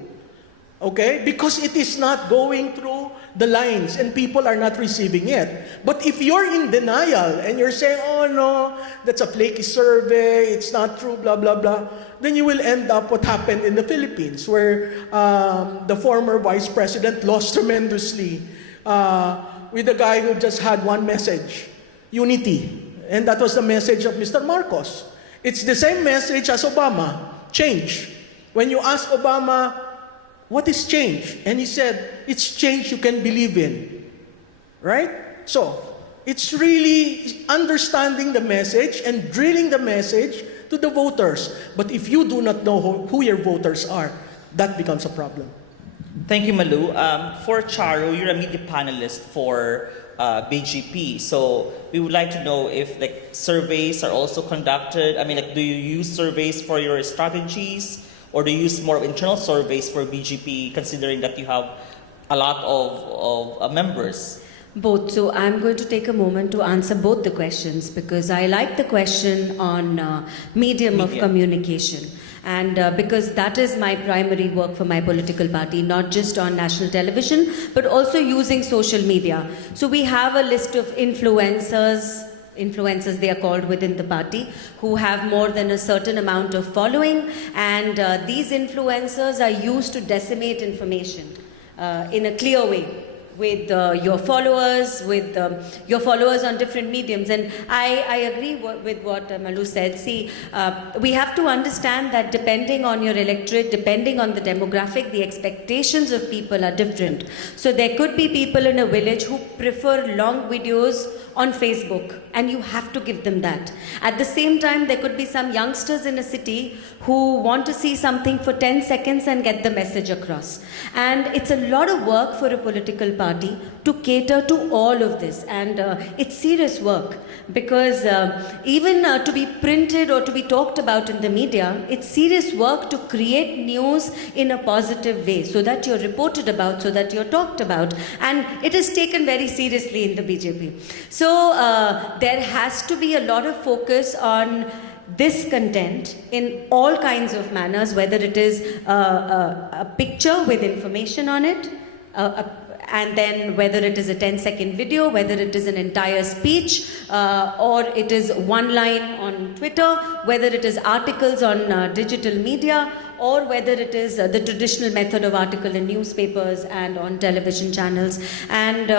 Okay? Because it is not going through the lines and people are not receiving it. But if you're in denial and you're saying, oh no, that's a flaky survey, it's not true, blah, blah, blah, then you will end up what happened in the Philippines where the former vice president lost tremendously with a guy who just had one message, unity. And that was the message of Mr. Marcos. It's the same message as Obama, change. When you ask Obama, what is change? And he said, it's change you can believe in. Right? So, it's really understanding the message and drilling the message to the voters. But if you do not know who your voters are, that becomes a problem. Thank you, Malu. For Charo, you're a media panelist for BGP. So we would like to know if surveys are also conducted. I mean, do you use surveys for your strategies? Or do you use more internal surveys for BGP, considering that you have a lot of members? Both. So I'm going to take a moment to answer both the questions because I like the question on medium of communication. And because that is my primary work for my political party, not just on national television, but also using social media. So we have a list of influencers they are called within the party, who have more than a certain amount of following, and these influencers are used to disseminate information. in a clear way with your followers, with your followers on different mediums. And I agree with what Malu said. See, we have to understand that depending on your electorate, depending on the demographic, the expectations of people are different. So there could be people in a village who prefer long videos on Facebook, and you have to give them that. At the same time, there could be some youngsters in a city who want to see something for 10 seconds and get the message across. And it's a lot of work for a political party to cater to all of this. And it's serious work, because even to be printed or to be talked about in the media, it's serious work to create news in a positive way, so that you're reported about, so that you're talked about. And it is taken very seriously in the BJP. So there has to be a lot of focus on this content in all kinds of manners, whether it is a picture with information on it, and then whether it is a 10-second video, whether it is an entire speech, or it is one line on Twitter, whether it is articles on digital media, or whether it is the traditional method of article in newspapers and on television channels. And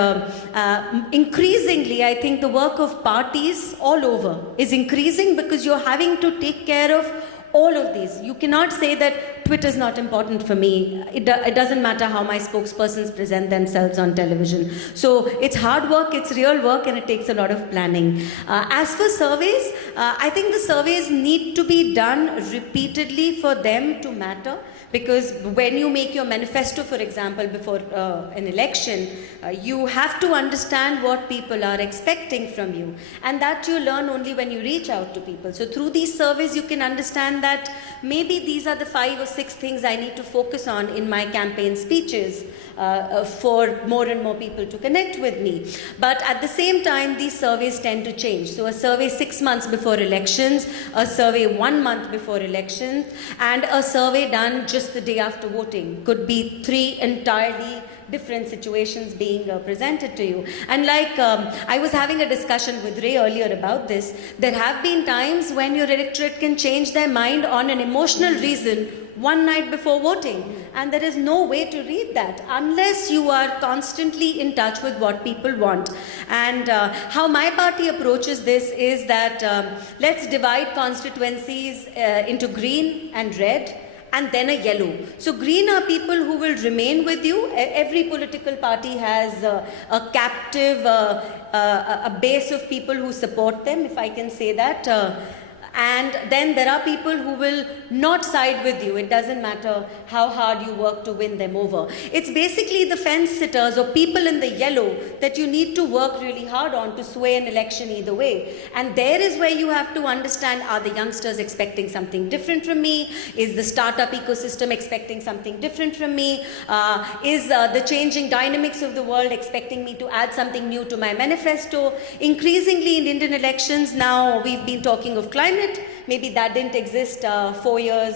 increasingly, I think the work of parties all over is increasing, because you're having to take care of all of these. You cannot say that Twitter is not important for me. It doesn't matter how my spokespersons present themselves on television. So it's hard work, it's real work, and it takes a lot of planning. As for surveys, I think the surveys need to be done repeatedly for them to matter. Because when you make your manifesto, for example, before an election, you have to understand what people are expecting from you. And that you learn only when you reach out to people. So through these surveys, you can understand that maybe these are the 5 or 6 things I need to focus on in my campaign speeches for more and more people to connect with me. But at the same time, these surveys tend to change. So a survey 6 months before elections, a survey 1 month before elections, and a survey done just the day after voting could be 3 entirely different situations being presented to you. And like I was having a discussion with Ray earlier about this, there have been times when your electorate can change their mind on an emotional reason one night before voting, and there is no way to read that unless you are constantly in touch with what people want. And how my party approaches this is that let's divide constituencies into green and red, and then a yellow. So green are people who will remain with you. Every political party has a captive, a base of people who support them, if I can say that. And then there are people who will not side with you. It doesn't matter how hard you work to win them over. It's basically the fence sitters or people in the yellow that you need to work really hard on to sway an election either way. And there is where you have to understand, are the youngsters expecting something different from me? Is the startup ecosystem expecting something different from me? Is the changing dynamics of the world expecting me to add something new to my manifesto? Increasingly in Indian elections now, we've been talking of climate. Maybe that didn't exist 4 years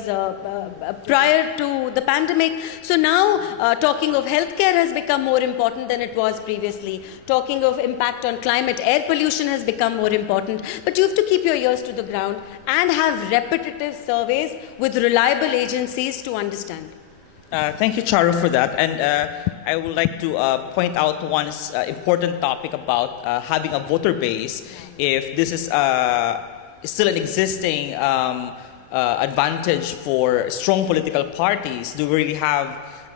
prior to the pandemic. So now talking of healthcare has become more important than it was previously. Talking of impact on climate, air pollution has become more important. But you have to keep your ears to the ground and have repetitive surveys with reliable agencies to understand. Thank you, Charu, for that. And I would like to point out one important topic about having a voter base. If this is still an existing advantage for strong political parties, do we really have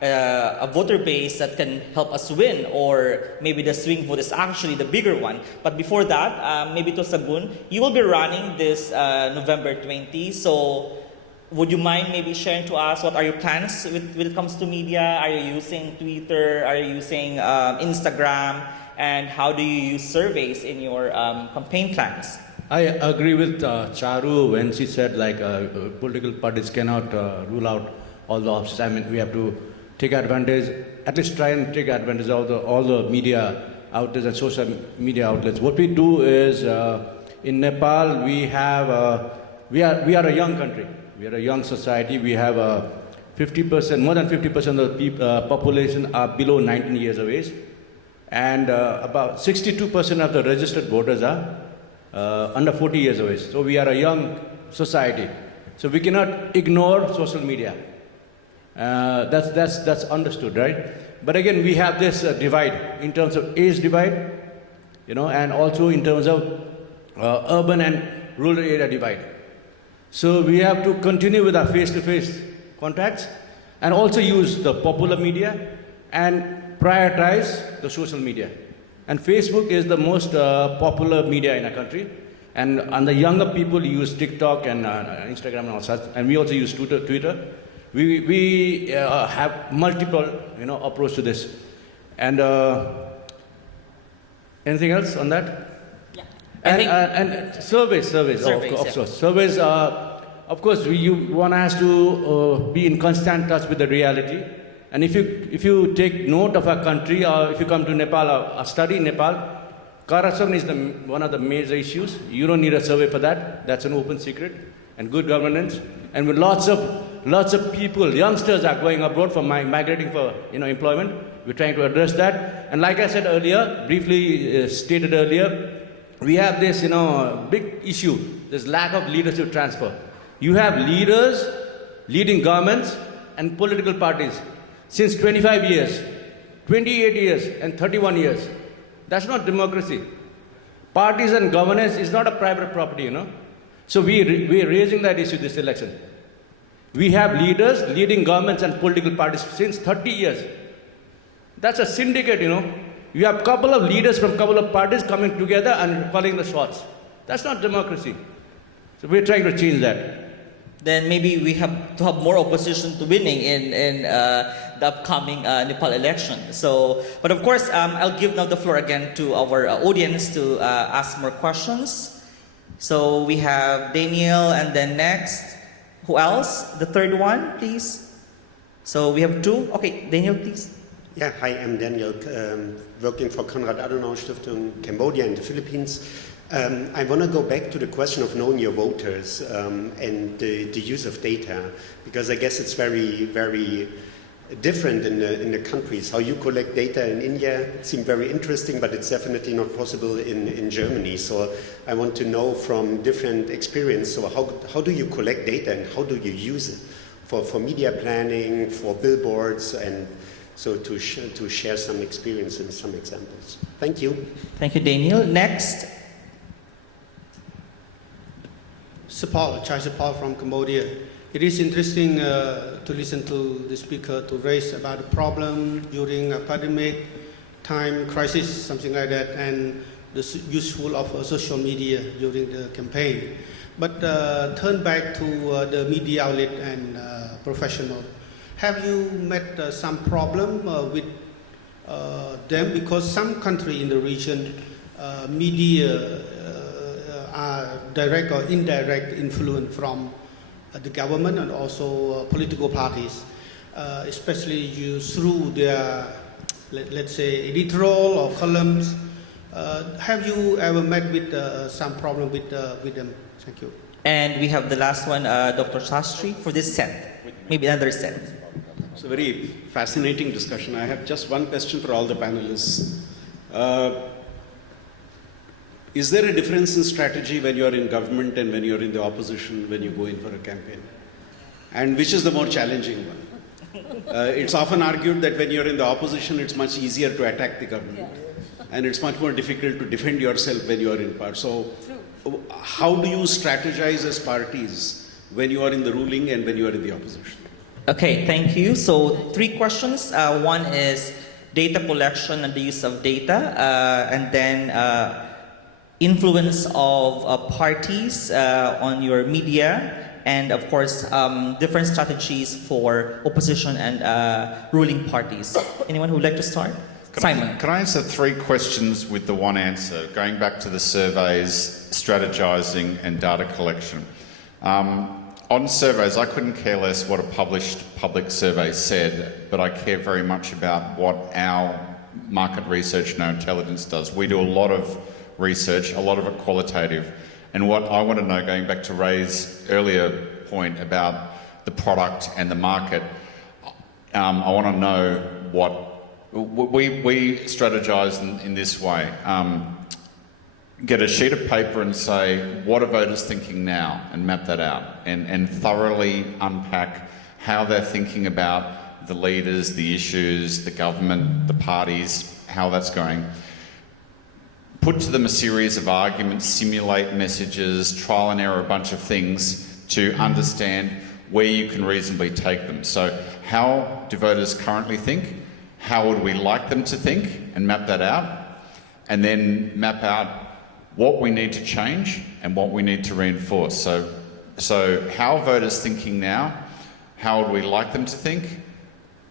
a voter base that can help us win, or maybe the swing vote is actually the bigger one? But before that, maybe to Sagun, you will be running this November 20, so would you mind maybe sharing to us what are your plans when it comes to media? Are you using Twitter? Are you using Instagram? And how do you use surveys in your campaign plans? I agree with Charu when she said political parties cannot rule out all the options. I mean, we have to take advantage, at least try and take advantage of all the media outlets and social media outlets. What we do is in Nepal we are a young country. We are a young society. We have 50%, more than 50% of the population are below 19 years of age, and about 62% of the registered voters are under 40 years of age. So we are a young society. So we cannot ignore social media. That's understood, right? But again, we have this divide in terms of age divide, and also in terms of urban and rural area divide. So we have to continue with our face-to-face contacts and also use the popular media and prioritize the social media. And Facebook is the most popular media in our country. And the younger people use TikTok and Instagram and all such. And we also use Twitter. We have multiple, approach to this. And anything else on that? Yeah. And surveys, of course. Surveys, of course, one has to be in constant touch with the reality. And if you take note of our country, or if you come to Nepal or study in Nepal, corruption is one of the major issues. You don't need a survey for that. That's an open secret. And good governance. And with lots of people, youngsters are going abroad for migrating for employment. We're trying to address that. And like I said earlier, briefly stated earlier, we have this big issue, this lack of leadership transfer. You have leaders leading governments and political parties since 25 years, 28 years, and 31 years. That's not democracy. Parties and governance is not a private property, So we're raising that issue this election. We have leaders leading governments and political parties since 30 years. That's a syndicate, You have a couple of leaders from a couple of parties coming together and calling the shots. That's not democracy. So we're trying to change that. Then maybe we have to have more opposition to winning in the upcoming Nepal election. So, but of course, I'll give now the floor again to our audience to ask more questions. So we have Daniel, and then next, who else? The third one, please. So we have two. Okay, Daniel, please. Yeah, hi, I'm Daniel, working for Konrad Adenauer Stiftung, Cambodia and the Philippines. I want to go back to the question of knowing your voters and the use of data, because I guess it's very, very different in the countries. How you collect data in India seemed very interesting, but it's definitely not possible in Germany. So I want to know from different experience, so how do you collect data and how do you use it for media planning, for billboards, and so to share some experience and some examples. Thank you. Thank you, Daniel. Next. Chai Sapal from Cambodia. It is interesting to listen to the speaker to raise about the problem during a pandemic time, crisis, something like that, and the useful of social media during the campaign. But turn back to the media outlet and professional. Have you met some problem with them? Because some country in the region, media are direct or indirect influence from the government and also political parties, especially through their, let's say, editorial or columns. Have you ever met with some problem with them? Thank you. And we have the last one, Dr. Shastri, for this set. Maybe another set. It's a very fascinating discussion. I have just one question for all the panelists. Is there a difference in strategy when you're in government and when you're in the opposition when you go in for a campaign? And which is the more challenging one? It's often argued that when you're in the opposition, it's much easier to attack the government. And it's much more difficult to defend yourself when you're in power. So how do you strategize as parties when you are in the ruling and when you are in the opposition? Okay, thank you. So 3 questions. One is data collection and the use of data, and then influence of parties on your media, and of course different strategies for opposition and ruling parties. Anyone who would like to start? Simon. Can I answer 3 questions with the one answer, going back to the surveys, strategizing and data collection? On surveys, I couldn't care less what a published public survey said, but I care very much about what our market research and our intelligence does. We do a lot of research, a lot of it qualitative. And what I want to know, going back to Ray's earlier point about the product and the market, I want to know what we strategize in this way. Get a sheet of paper and say, what are voters thinking now, and map that out and thoroughly unpack how they're thinking about the leaders, the issues, the government, the parties, how that's going. Put to them a series of arguments, simulate messages, trial and error a bunch of things to understand where you can reasonably take them. So how do voters currently think? How would we like them to think? And map that out. And then map out what we need to change and what we need to reinforce. So how are voters thinking now? How would we like them to think?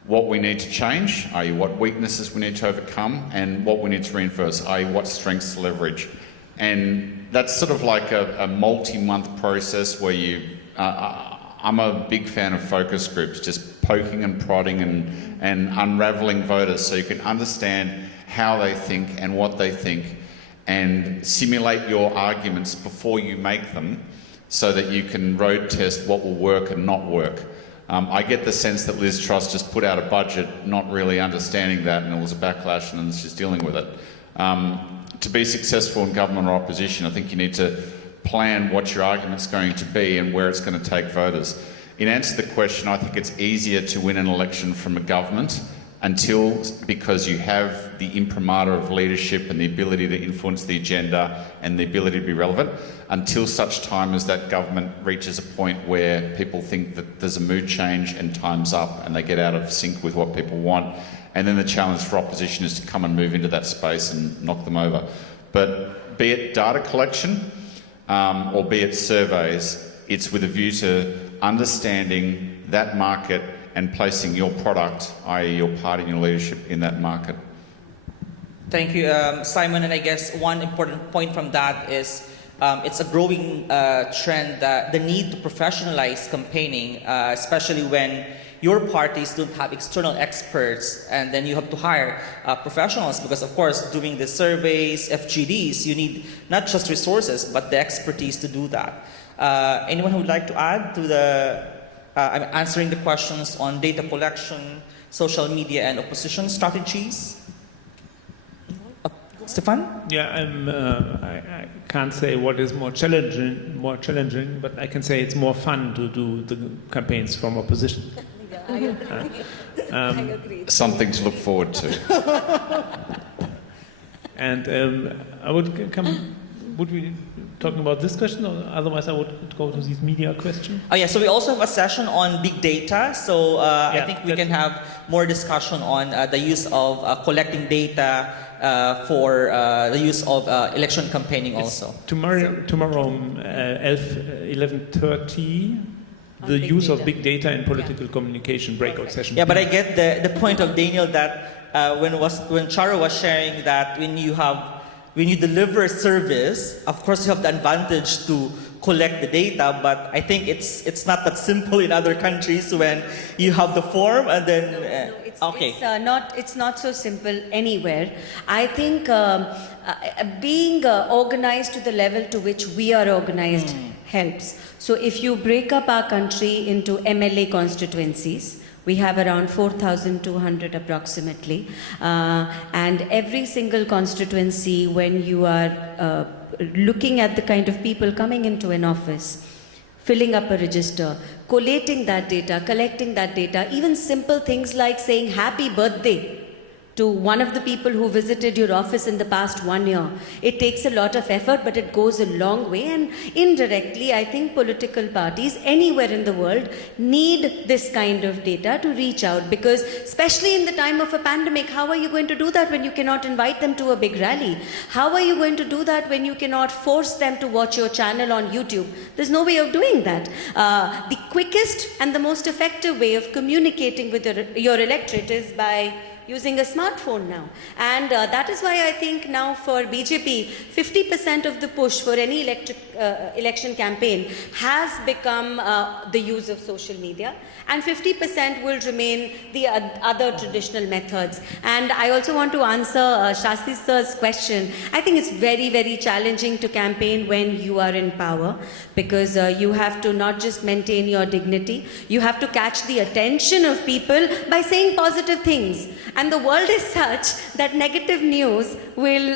What we need to change, i.e. what weaknesses we need to overcome, and what we need to reinforce, i.e. what strengths to leverage. And that's sort of like a multi-month process where I'm a big fan of focus groups, just poking and prodding and unravelling voters so you can understand how they think and what they think, and simulate your arguments before you make them so that you can road test what will work and not work. I get the sense that Liz Truss just put out a budget not really understanding that, and it was a backlash and she's dealing with it. To be successful in government or opposition, I think you need to plan what your argument's going to be and where it's going to take voters. In answer to the question, I think it's easier to win an election from a government because you have the imprimatur of leadership and the ability to influence the agenda and the ability to be relevant, until such time as that government reaches a point where people think that there's a mood change and time's up and they get out of sync with what people want. And then the challenge for opposition is to come and move into that space and knock them over. But be it data collection or be it surveys, it's with a view to understanding that market and placing your product, i.e. your party and your leadership, in that market. Thank you, Simon. And I guess one important point from that is it's a growing trend, the need to professionalize campaigning, especially when your parties don't have external experts, and then you have to hire professionals because, of course, doing the surveys, FGDs, you need not just resources, but the expertise to do that. Anyone who would like to add to answering the questions on data collection, social media, and opposition strategies? Stefan? Yeah, I can't say what is more challenging, but I can say it's more fun to do the campaigns from opposition. I agree. I agree. Something to look forward to. And I would come. Would we talking about this question, or otherwise I would go to this media question? Oh yeah, so we also have a session on big data. So I think we can have more discussion on the use of collecting data for the use of election campaigning also. Tomorrow 11:30, the use of big data in political communication breakout session. Yeah, but I get the point of Daniel that when Charo was sharing that when you deliver a service, of course you have the advantage to collect the data, but I think it's not that simple in other countries when you have the form and then it's not so simple anywhere. I think being organized to the level to which we are organized helps. So if you break up our country into MLA constituencies, we have around 4,200 approximately, and every single constituency, when you are looking at the kind of people coming into an office, filling up a register, collating that data, collecting that data, even simple things like saying happy birthday to one of the people who visited your office in the past 1 year. It takes a lot of effort, but it goes a long way, and indirectly I think political parties anywhere in the world need this kind of data to reach out, because especially in the time of a pandemic, how are you going to do that when you cannot invite them to a big rally? How are you going to do that when you cannot force them to watch your channel on YouTube? There's no way of doing that. The quickest and the most effective way of communicating with your electorate is by using a smartphone now. And that is why I think now for BJP, 50% of the push for any election campaign has become the use of social media, and 50% will remain the other traditional methods. And I also want to answer Shastri sir's question. I think it's very, very challenging to campaign when you are in power, because you have to not just maintain your dignity, you have to catch the attention of people by saying positive things. And the world is such that negative news will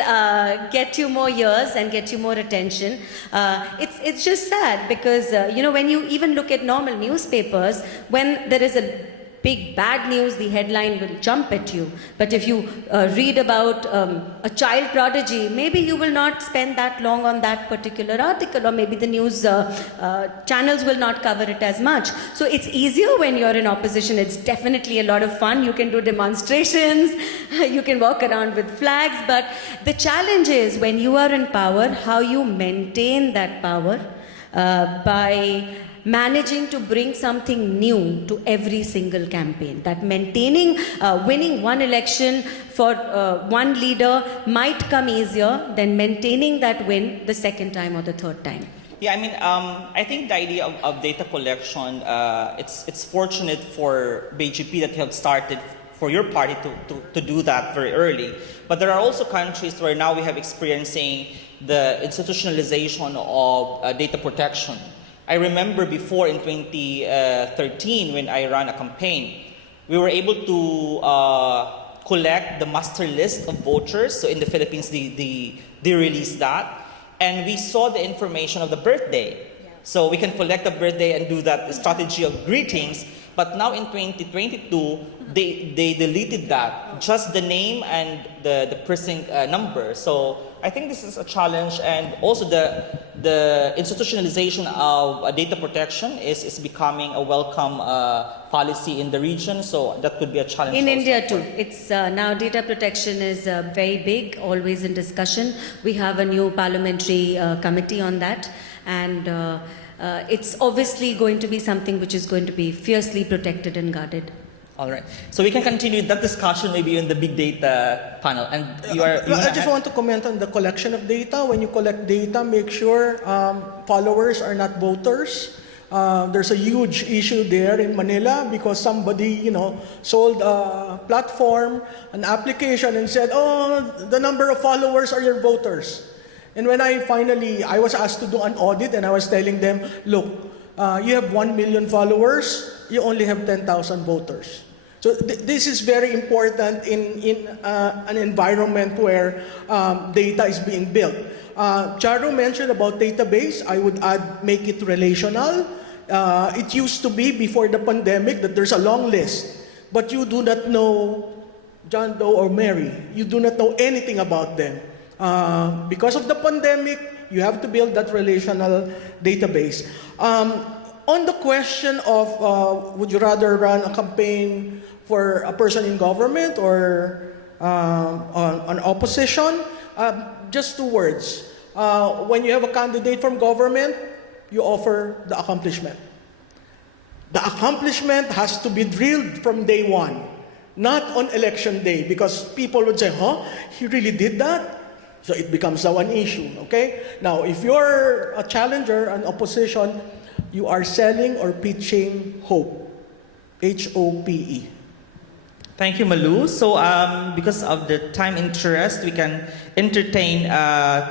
get you more ears and get you more attention. It's just sad because, when you even look at normal newspapers, when there is a big bad news, the headline will jump at you. But if you read about a child prodigy, maybe you will not spend that long on that particular article, or maybe the news channels will not cover it as much. So it's easier when you're in opposition. It's definitely a lot of fun. You can do demonstrations, you can walk around with flags, but the challenge is when you are in power, how you maintain that power by managing to bring something new to every single campaign. That maintaining, winning one election for one leader might come easier than maintaining that win the second time or the third time. Yeah, I mean, I think the idea of data collection, it's fortunate for BGP that you have started for your party to do that very early. But there are also countries where now we have experiencing the institutionalization of data protection. I remember before in 2013 when I ran a campaign, we were able to collect the master list of voters. So in the Philippines, they released that. And we saw the information of the birthday. So we can collect the birthday and do that strategy of greetings. But now in 2022, they deleted that, just the name and the precinct number. So I think this is a challenge, and also the institutionalization of data protection is becoming a welcome policy in the region. So that could be a challenge. In also. India too, it's now data protection is very big, always in discussion. We have a new parliamentary committee on that, and it's obviously going to be something which is going to be fiercely protected and guarded. All right. So we can continue that discussion maybe in the big data panel. And I just want to comment on the collection of data. When you collect data, make sure followers are not voters. There's a huge issue there in Manila because somebody, sold a platform, an application, and said, "Oh, the number of followers are your voters." And when I was asked to do an audit, and I was telling them, "Look, you have 1 million followers, you only have 10,000 voters." So this is very important in an environment where data is being built. Charo mentioned about database. I would add, make it relational. It used to be before the pandemic that there's a long list, but you do not know John Doe or Mary. You do not know anything about them. Because of the pandemic, you have to build that relational database. On the question of would you rather run a campaign for a person in government or on opposition, just 2 words. When you have a candidate from government, you offer the accomplishment. The accomplishment has to be drilled from day one, not on election day, because people would say, "Huh, he really did that?" So it becomes an issue, okay? Now, if you're a challenger, an opposition, you are selling or pitching hope. HOPE. Thank you, Malu. So because of the time interest, we can entertain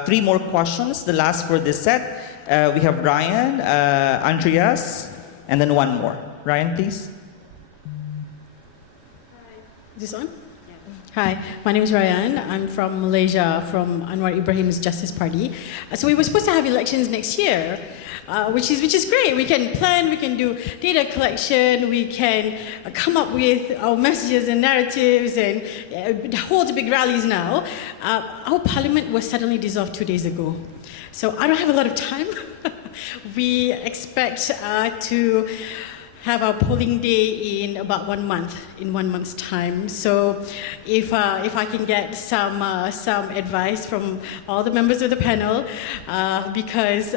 3 more questions, the last for this set. We have Ryan, Andreas, and then 1 more. Ryan, please. Is this on? Hi, my name is Ryan. I'm from Malaysia, from Anwar Ibrahim's Justice Party. So we were supposed to have elections next year, which is great. We can plan, we can do data collection, we can come up with our messages and narratives and hold big rallies now. Our parliament was suddenly dissolved 2 days ago. So I don't have a lot of time. We expect to have our polling day in about 1 month, in 1 month's time. So if I can get some advice from all the members of the panel, because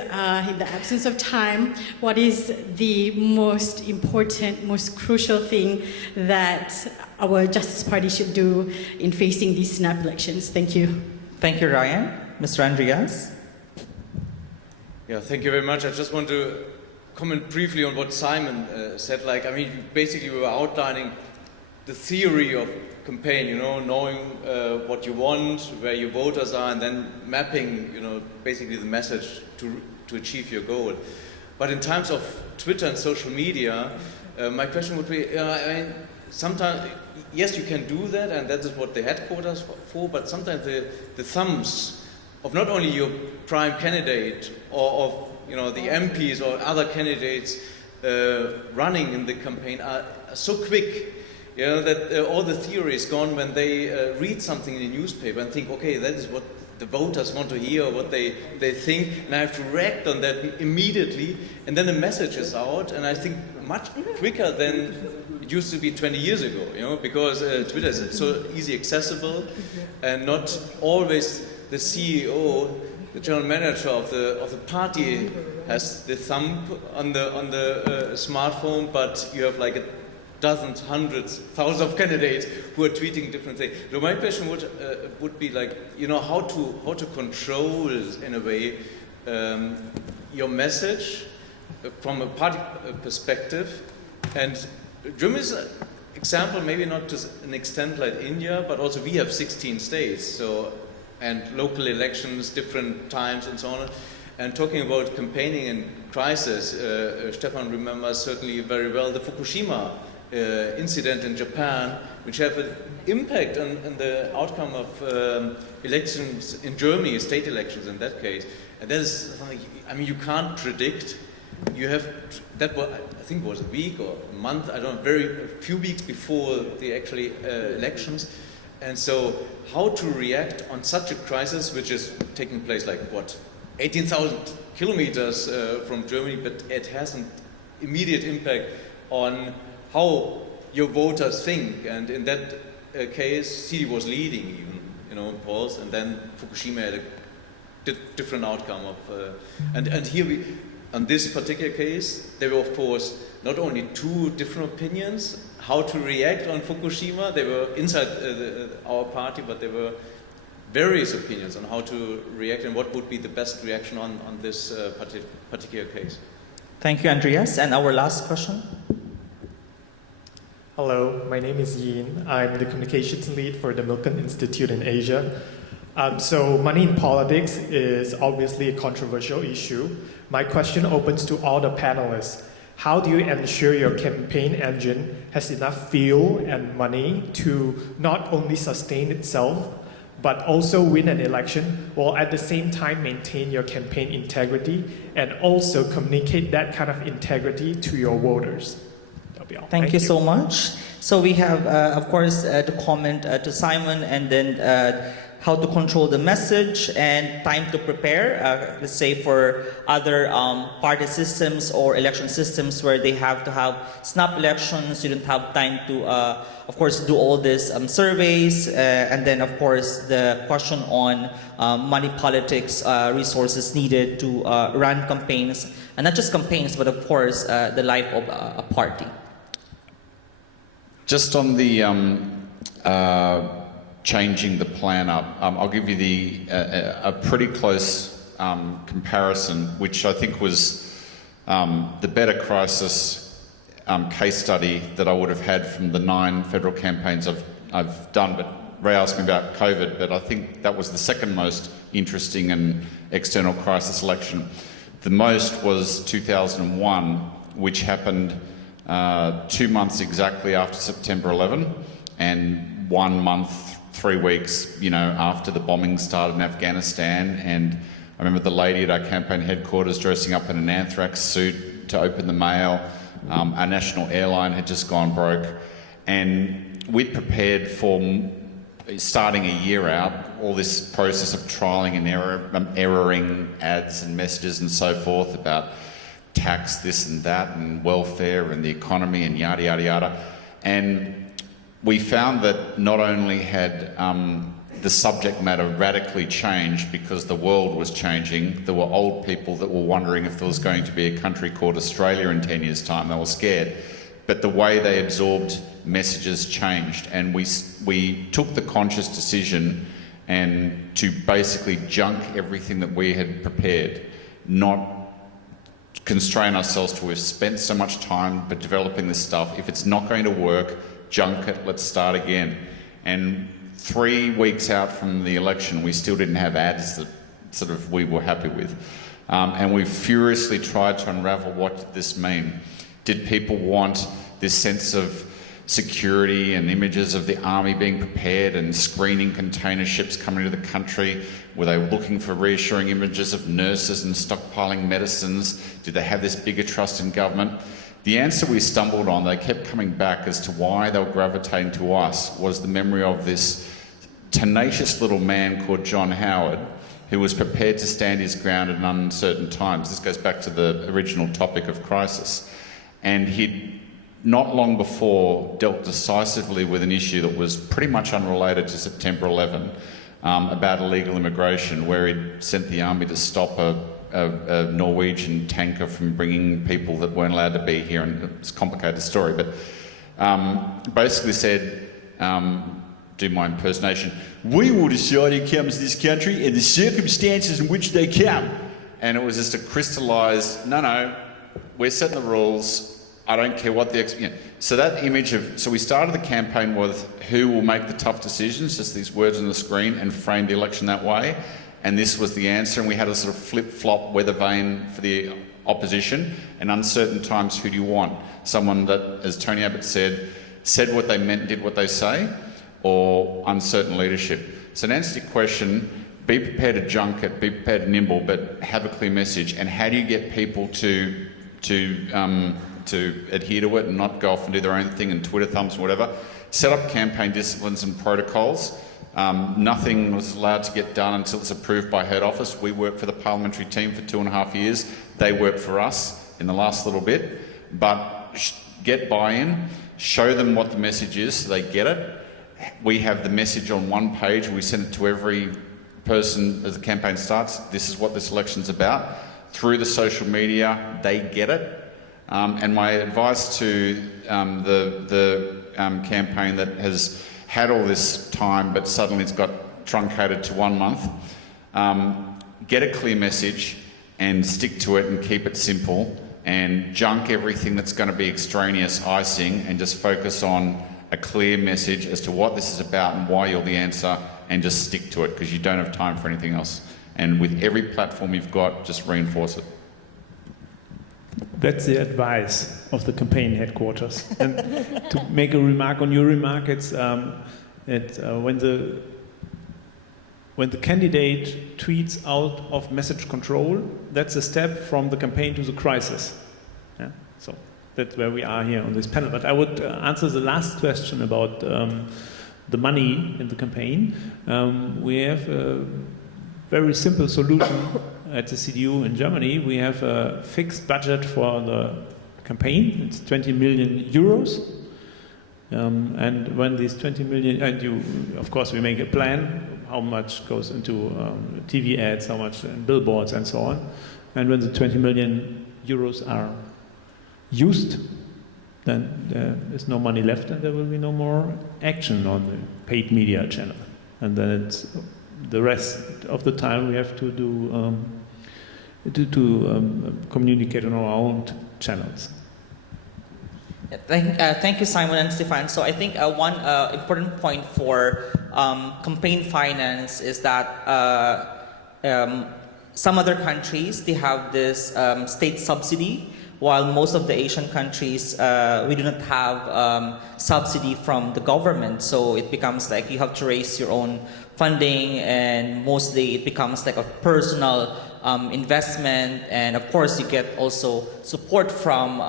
in the absence of time, what is the most important, most crucial thing that our Justice Party should do in facing these snap elections? Thank you. Thank you, Ryan. Mr. Andreas? Yeah, thank you very much. I just want to comment briefly on what Simon said. Basically we were outlining the theory of campaign, knowing what you want, where your voters are, and then mapping, basically the message to achieve your goal. But in terms of Twitter and social media, my question would be, sometimes, yes, you can do that, and that is what the headquarters for, but sometimes the thumbs of not only your prime candidate or of the MPs or other candidates running in the campaign are so quick, you know, that all the theory is gone when they read something in the newspaper and think, okay, that is what the voters want to hear, what they think, and I have to react on that immediately, and then the message is out, and I think much quicker than it used to be 20 years ago, you know, because Twitter is so easy accessible, and not always the CEO, the general manager of the party has the thumb on the smartphone, but you have like dozens, hundreds, thousands of candidates who are tweeting different things. So my question would be like, you know, how to control in a way your message from a party perspective. And Germany's example, maybe not to an extent like India, but also we have 16 states, so, and local elections, different times and so on. And talking about campaigning and crisis, Stefan remembers certainly very well the Fukushima incident in Japan, which have an impact on the outcome of elections in Germany, state elections in that case. And that is something, I mean, you can't predict. You have, that was, I think was a week or a month, I don't know, a few weeks before the actually elections. And so how to react on such a crisis, which is taking place like, what, 18,000 kilometers from Germany, but it has an immediate impact on how your voters think. And in that case, CD was leading even, you know, in polls, and then Fukushima had a different outcome of, and here we, on this particular case, there were of course not only two different opinions how to react on Fukushima, they were inside our party, but there were various opinions on how to react and what would be the best reaction on this particular case. Thank you, Andreas. And our last question. Hello, my name is Yin. I'm the communications lead for the Milken Institute in Asia. So money in politics is obviously a controversial issue. My question opens to all the panelists. How do you ensure your campaign engine has enough fuel and money to not only sustain itself, but also win an election, while at the same time maintain your campaign integrity and also communicate that kind of integrity to your voters? Thank you so much. So we have, of course, the comment to Simon, and then how to control the message and time to prepare. Let's say for other party systems or election systems where they have to have snap elections, you don't have time to, of course, do all these surveys. And then, of course, the question on money politics, resources needed to run campaigns, and not just campaigns, but of course, the life of a party. Just on the changing the plan up, I'll give you a pretty close comparison, which I think was the better crisis case study that I would have had from the 9 federal campaigns I've done. But Ray asked me about COVID, but I think that was the second most interesting and external crisis election. The most was 2001, which happened 2 months exactly after September 11, and 1 month, 3 weeks, you know, after the bombing started in Afghanistan. And I remember the lady at our campaign headquarters dressing up in an anthrax suit to open the mail. Our national airline had just gone broke, and we'd prepared for, starting a year out, all this process of trialling and erroring ads and messages and so forth about tax this and that and welfare and the economy and yada yada yada. And we found that not only had the subject matter radically changed because the world was changing, there were old people that were wondering if there was going to be a country called Australia in 10 years' time. They were scared. But the way they absorbed messages changed, and we took the conscious decision and to basically junk everything that we had prepared, not constrain ourselves to we've spent so much time but developing this stuff. If it's not going to work, junk it, let's start again. And 3 weeks out from the election, we still didn't have ads that sort of we were happy with. And we furiously tried to unravel what did this mean. Did people want this sense of security and images of the army being prepared and screening container ships coming into the country? Were they looking for reassuring images of nurses and stockpiling medicines? Did they have this bigger trust in government? The answer we stumbled on, they kept coming back as to why they were gravitating to us, was the memory of this tenacious little man called John Howard, who was prepared to stand his ground at uncertain times. This goes back to the original topic of crisis. And he'd not long before dealt decisively with an issue that was pretty much unrelated to September 11, about illegal immigration, where he'd sent the army to stop a Norwegian tanker from bringing people that weren't allowed to be here, and it's a complicated story, but basically said, do my impersonation, we will decide who comes to this country and the circumstances in which they come. And it was just a crystallised, no, we're setting the rules, I don't care what the... So that image of... So we started the campaign with who will make the tough decisions, just these words on the screen, and framed the election that way. And this was the answer, and we had a sort of flip-flop weather vane for the opposition. And uncertain times, who do you want? Someone that, as Tony Abbott said what they meant, did what they say, or uncertain leadership. So to answer your question, be prepared to junk it, be prepared to nimble, but have a clear message. And how do you get people to adhere to it and not go off and do their own thing and Twitter thumbs and whatever? Set up campaign disciplines and protocols. Nothing was allowed to get done until it's approved by head office. We worked for the parliamentary team for 2.5 years. They worked for us in the last little bit. But get buy-in, show them what the message is so they get it. We have the message on one page. We send it to every person as the campaign starts. This is what this election's about. Through the social media, they get it. And my advice to the campaign that has had all this time but suddenly it's got truncated to 1 month, get a clear message and stick to it and keep it simple, and junk everything that's going to be extraneous icing and just focus on a clear message as to what this is about and why you're the answer, and just stick to it because you don't have time for anything else. And with every platform you've got, just reinforce it. That's the advice of the campaign headquarters. And to make a remark on your remark, it's when the candidate tweets out of message control, that's a step from the campaign to the crisis. Yeah? So that's where we are here on this panel. But I would answer the last question about the money in the campaign. We have a very simple solution at the CDU in Germany. We have a fixed budget for the campaign. It's 20 million euros. And when these 20 million, and of course we make a plan, how much goes into TV ads, how much in billboards and so on. And when the 20 million euros are used, then there is no money left and there will be no more action on the paid media channel. And then it's the rest of the time we have to communicate on our own channels. Thank you, Simon and Stefan. So I think one important point for campaign finance is that some other countries, they have this state subsidy, while most of the Asian countries, we do not have subsidy from the government. So it becomes like you have to raise your own funding, and mostly it becomes like a personal investment. And of course, you get also support from,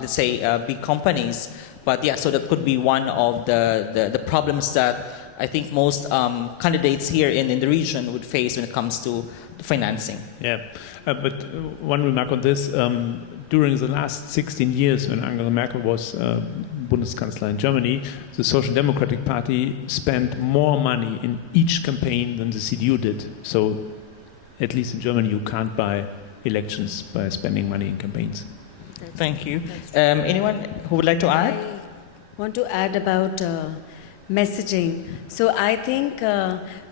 let's say, big companies. But yeah, so that could be one of the problems that I think most candidates here in the region would face when it comes to financing. Yeah, but one remark on this. During the last 16 years, when Angela Merkel was Bundeskanzler in Germany, the Social Democratic Party spent more money in each campaign than the CDU did. So, at least in Germany, you can't buy elections by spending money in campaigns. Thank you. Anyone who would like to add? I want to add about messaging. So I think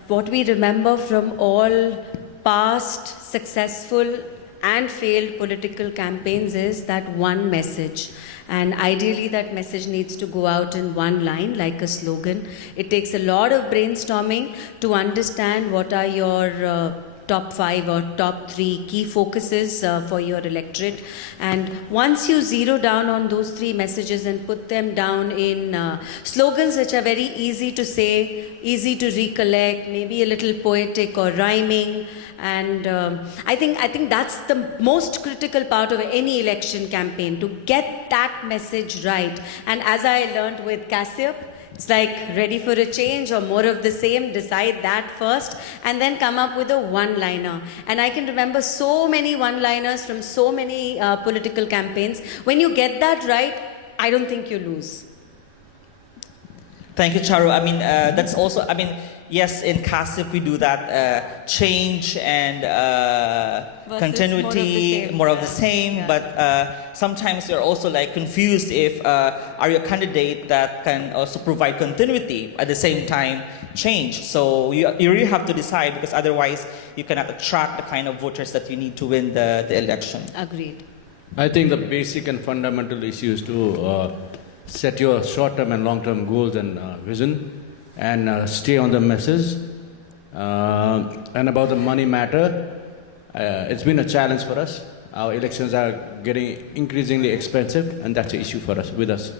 what we remember from all past successful and failed political campaigns is that one message. And ideally that message needs to go out in one line, like a slogan. It takes a lot of brainstorming to understand what are your top 5 or top 3 key focuses for your electorate. And once you zero down on those 3 messages and put them down in slogans which are very easy to say, easy to recollect, maybe a little poetic or rhyming, And I think that's the most critical part of any election campaign, to get that message right. And as I learned with Cassiop, it's like ready for a change or more of the same, decide that first and then come up with a one-liner. And I can remember so many one-liners from so many political campaigns. When you get that right, I don't think you lose. Thank you, Charu. I mean, that's also, I mean, yes, in CASIP we do that change and continuity, more of the same, Yeah. but sometimes you're also like confused if are you a candidate that can also provide continuity at the same time change. So you really have to decide, because otherwise you cannot attract the kind of voters that you need to win the election. Agreed. I think the basic and fundamental issue is to set your short-term and long-term goals and vision, and stay on the message. And about the money matter, it's been a challenge for us. Our elections are getting increasingly expensive, and that's an issue for us, with us.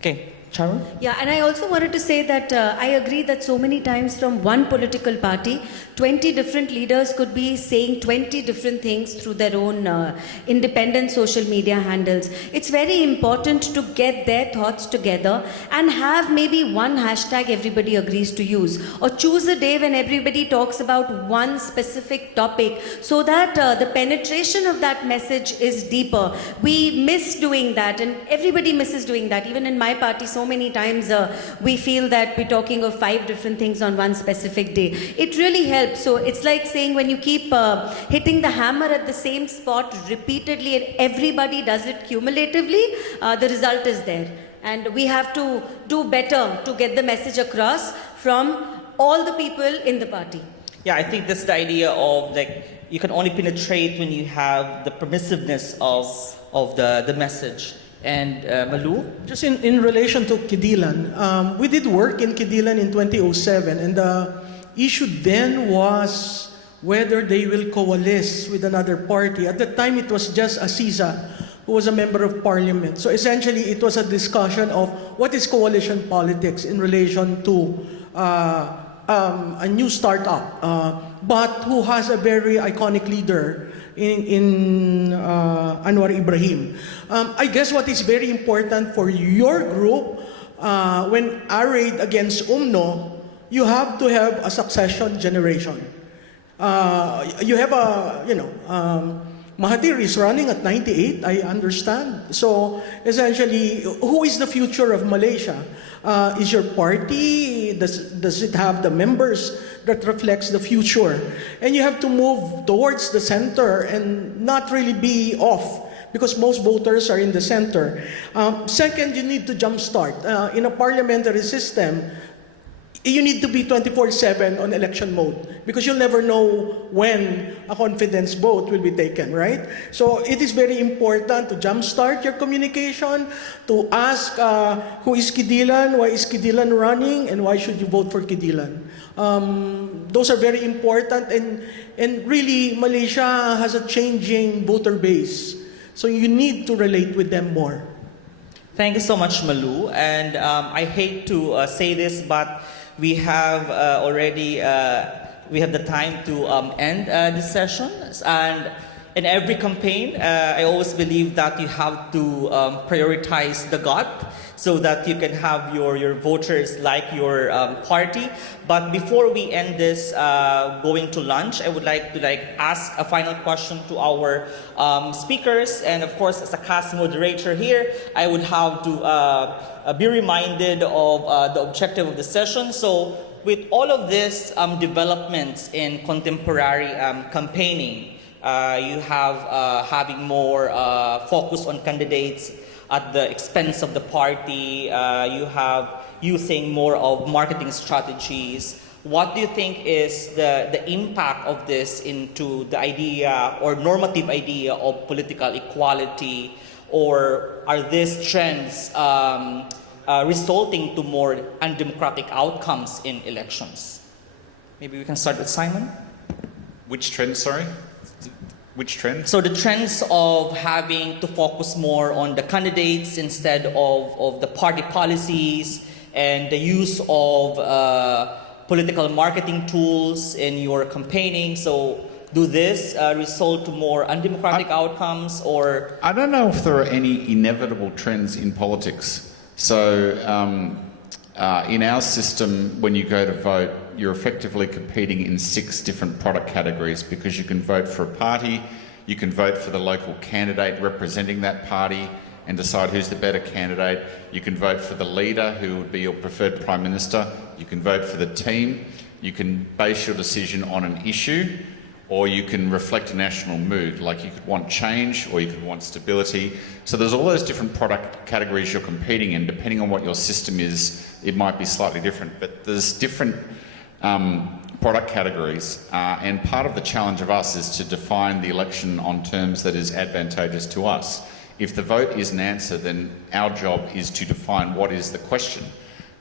Okay, Charu? Yeah, and I also wanted to say that I agree that so many times from one political party, 20 different leaders could be saying 20 different things through their own independent social media handles. It's very important to get their thoughts together and have maybe one hashtag everybody agrees to use, or choose a day when everybody talks about one specific topic, so that the penetration of that message is deeper. We miss doing that, and everybody misses doing that. Even in my party, so many times we feel that we're talking of 5 different things on one specific day. It really helps. So it's like saying, when you keep hitting the hammer at the same spot repeatedly and everybody does it cumulatively, the result is there. And we have to do better to get the message across from all the people in the party. Yeah, I think that's the idea of, like, you can only penetrate when you have the permissiveness of the message. And Malu? Just in relation to Kidilan, we did work in Kidilan in 2007, and the issue then was whether they will coalesce with another party. At the time, it was just Aziza, who was a member of parliament. So essentially, it was a discussion of what is coalition politics in relation to a new startup, but who has a very iconic leader in Anwar Ibrahim. I guess what is very important for your group, when arrayed against UMNO, you have to have a succession generation. You have Mahathir is running at 98, I understand. So essentially, who is the future of Malaysia? Is your party, does it have the members that reflects the future? And you have to move towards the center and not really be off, because most voters are in the center. Second, you need to jumpstart. In a parliamentary system, you need to be 24/7 on election mode, because you'll never know when a confidence vote will be taken, right? So it is very important to jumpstart your communication, to ask who is Kidilan, why is Kidilan running, and why should you vote for Kidilan. Those are very important, and really Malaysia has a changing voter base. So you need to relate with them more. Thank you so much, Malu. And I hate to say this, but we have already we have the time to end this session. And in every campaign, I always believe that you have to prioritize the gut, so that you can have your voters like your party. But before we end this, going to lunch, I would like to ask a final question to our speakers. And of course, as a CAS moderator here, I would have to be reminded of the objective of the session. So with all of this developments in contemporary campaigning, you have having more focus on candidates at the expense of the party. You have using more of marketing strategies. What do you think is the impact of this into the idea or normative idea of political equality? Or are these trends resulting to more undemocratic outcomes in elections? Maybe we can start with Simon. Which trend, sorry? Which trend? So the trends of having to focus more on the candidates instead of the party policies, and the use of political marketing tools in your campaigning. So do this result to more undemocratic outcomes, or? I don't know if there are any inevitable trends in politics. So in our system, when you go to vote, you're effectively competing in 6 different product categories, because you can vote for a party, you can vote for the local candidate representing that party and decide who's the better candidate. You can vote for the leader, who would be your preferred Prime Minister. You can vote for the team. You can base your decision on an issue, or you can reflect a national mood, like you could want change or you could want stability. So there's all those different product categories you're competing in. Depending on what your system is, it might be slightly different, but there's different product categories, and part of the challenge of us is to define the election on terms that is advantageous to us. If the vote is an answer, then our job is to define what is the question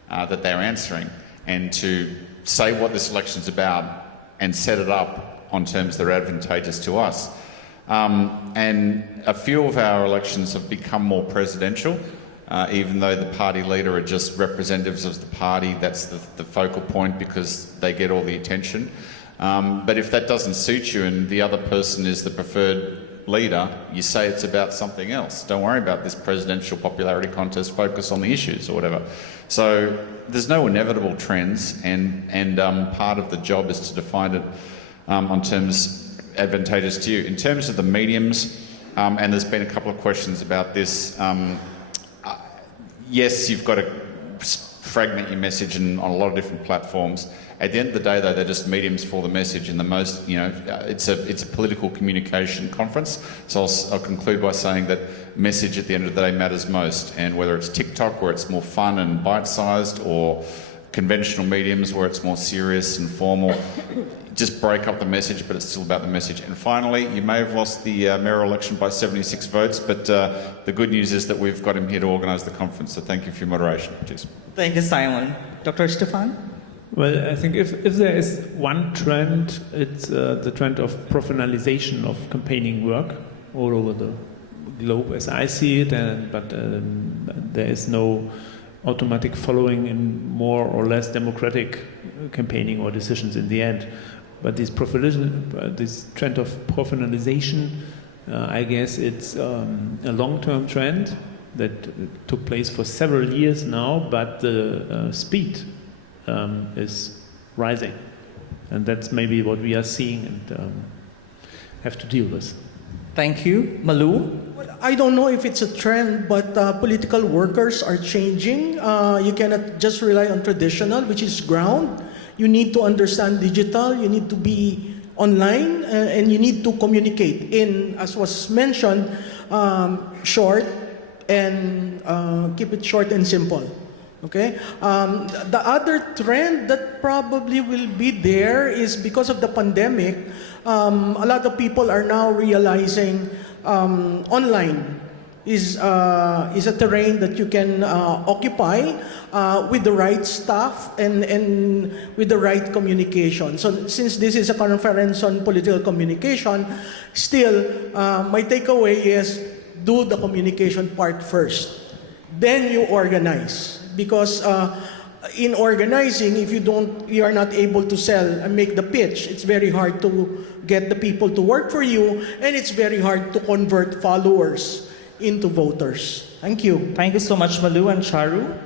that they're answering, and to say what this election's about and set it up on terms that are advantageous to us. And a few of our elections have become more presidential, even though the party leader are just representatives of the party. That's the focal point, because they get all the attention. But if that doesn't suit you and the other person is the preferred leader, you say it's about something else. Don't worry about this presidential popularity contest, focus on the issues or whatever. So there's no inevitable trends, and part of the job is to define it on terms advantageous to you. In terms of the mediums, and there's been a couple of questions about this, yes, you've got to fragment your message on a lot of different platforms. At the end of the day, though, they're just mediums for the message, and the most, it's a political communication conference. So I'll conclude by saying that message at the end of the day matters most, and whether it's TikTok, where it's more fun and bite-sized, or conventional mediums where it's more serious and formal, just break up the message, but it's still about the message. And finally, you may have lost the mayoral election by 76 votes, but the good news is that we've got him here to organise the conference, so thank you for your moderation. Cheers. Thank you, Simon. Dr. Stefan? Well, I think if there is one trend, it's the trend of professionalization of campaigning work all over the globe, as I see it, but there is no automatic following in more or less democratic campaigning or decisions in the end. But this trend of professionalization, I guess it's a long-term trend that took place for several years now, but the speed is rising. And that's maybe what we are seeing and have to deal with. Thank you. Malu? Well, I don't know if it's a trend, but political workers are changing. You cannot just rely on traditional, which is ground. You need to understand digital, you need to be online, and you need to communicate in, as was mentioned, short and keep it short and simple. Okay. The other trend that probably will be there is because of the pandemic. A lot of people are now realizing online is a terrain that you can occupy with the right staff and with the right communication. So since this is a conference on political communication, still my takeaway is do the communication part first. Then you organize. Because in organizing, if you are not able to sell and make the pitch, it's very hard to get the people to work for you, and it's very hard to convert followers into voters. Thank you. Thank you so much, Malu. And Charu?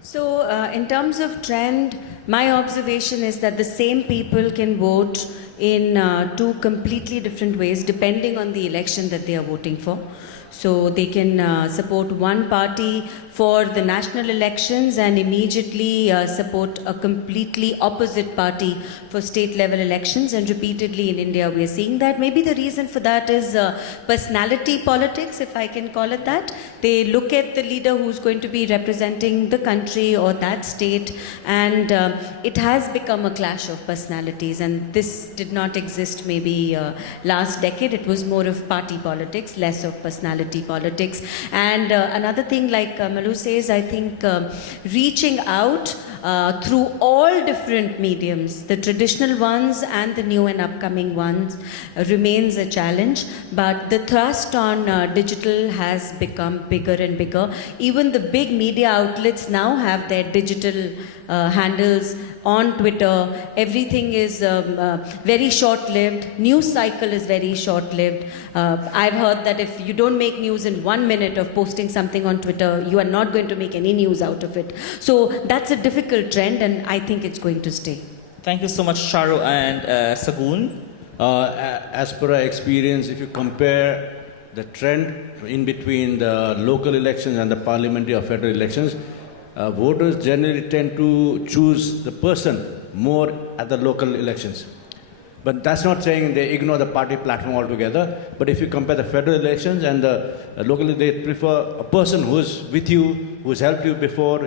So in terms of trend, my observation is that the same people can vote in 2 completely different ways depending on the election that they are voting for. So they can support one party for the national elections and immediately support a completely opposite party for state level elections, and repeatedly in India we are seeing that. Maybe the reason for that is personality politics, if I can call it that. They look at the leader who's going to be representing the country or that state, and it has become a clash of personalities, and this did not exist maybe last decade. It was more of party politics, less of personality politics. And another thing, like Malu says, I think reaching out through all different mediums, the traditional ones and the new and upcoming ones, remains a challenge. But the thrust on digital has become bigger and bigger. Even the big media outlets now have their digital handles on Twitter. Everything is very short-lived. News cycle is very short-lived. I've heard that if you don't make news in 1 minute of posting something on Twitter, you are not going to make any news out of it. So that's a difficult trend, and I think it's going to stay. Thank you so much, Charu and Sagun. As per our experience, if you compare the trend in between the local elections and the parliamentary or federal elections, voters generally tend to choose the person more at the local elections. But that's not saying they ignore the party platform altogether. But if you compare the federal elections and the local, they prefer a person who's with you, who's helped you before,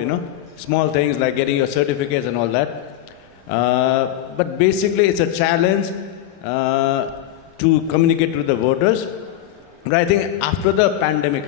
small things like getting your certificates and all that. But basically, it's a challenge to communicate to the voters. But I think after the pandemic,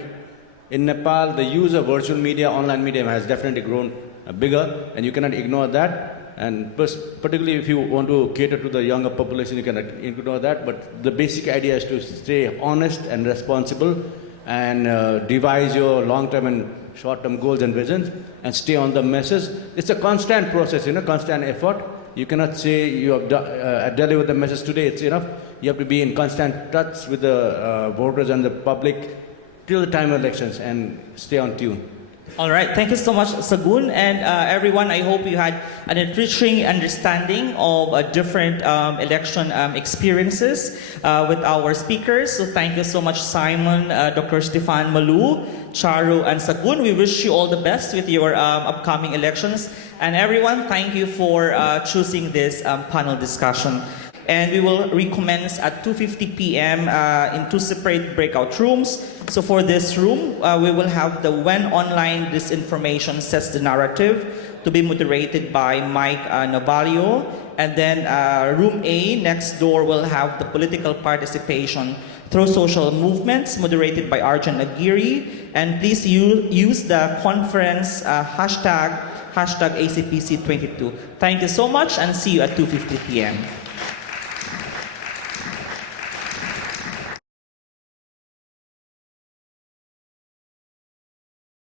in Nepal, the use of virtual media, online media has definitely grown bigger, and you cannot ignore that. And particularly if you want to cater to the younger population, you cannot ignore that. But the basic idea is to stay honest and responsible and devise your long-term and short-term goals and visions and stay on the message. It's a constant process, constant effort. You cannot say you have delivered the message today, it's enough. You have to be in constant touch with the voters and the public till the time of elections and stay on tune. All right, thank you so much, Sagun. And everyone, I hope you had an enriching understanding of different election experiences with our speakers. So thank you so much, Simon, Dr. Stefan Malu, Charu, and Sagun. We wish you all the best with your upcoming elections. And everyone, thank you for choosing this panel discussion. And we will recommence at 2:50 p.m. In 2 separate breakout rooms. So for this room, we will have the When Online Disinformation Sets the Narrative to be moderated by Mike Navalio. And then room A, next door, will have the Political Participation Through Social Movements moderated by Arjun Aguirre. And please use the conference hashtag ACPC22. Thank you so much and see you at 2:50 p.m.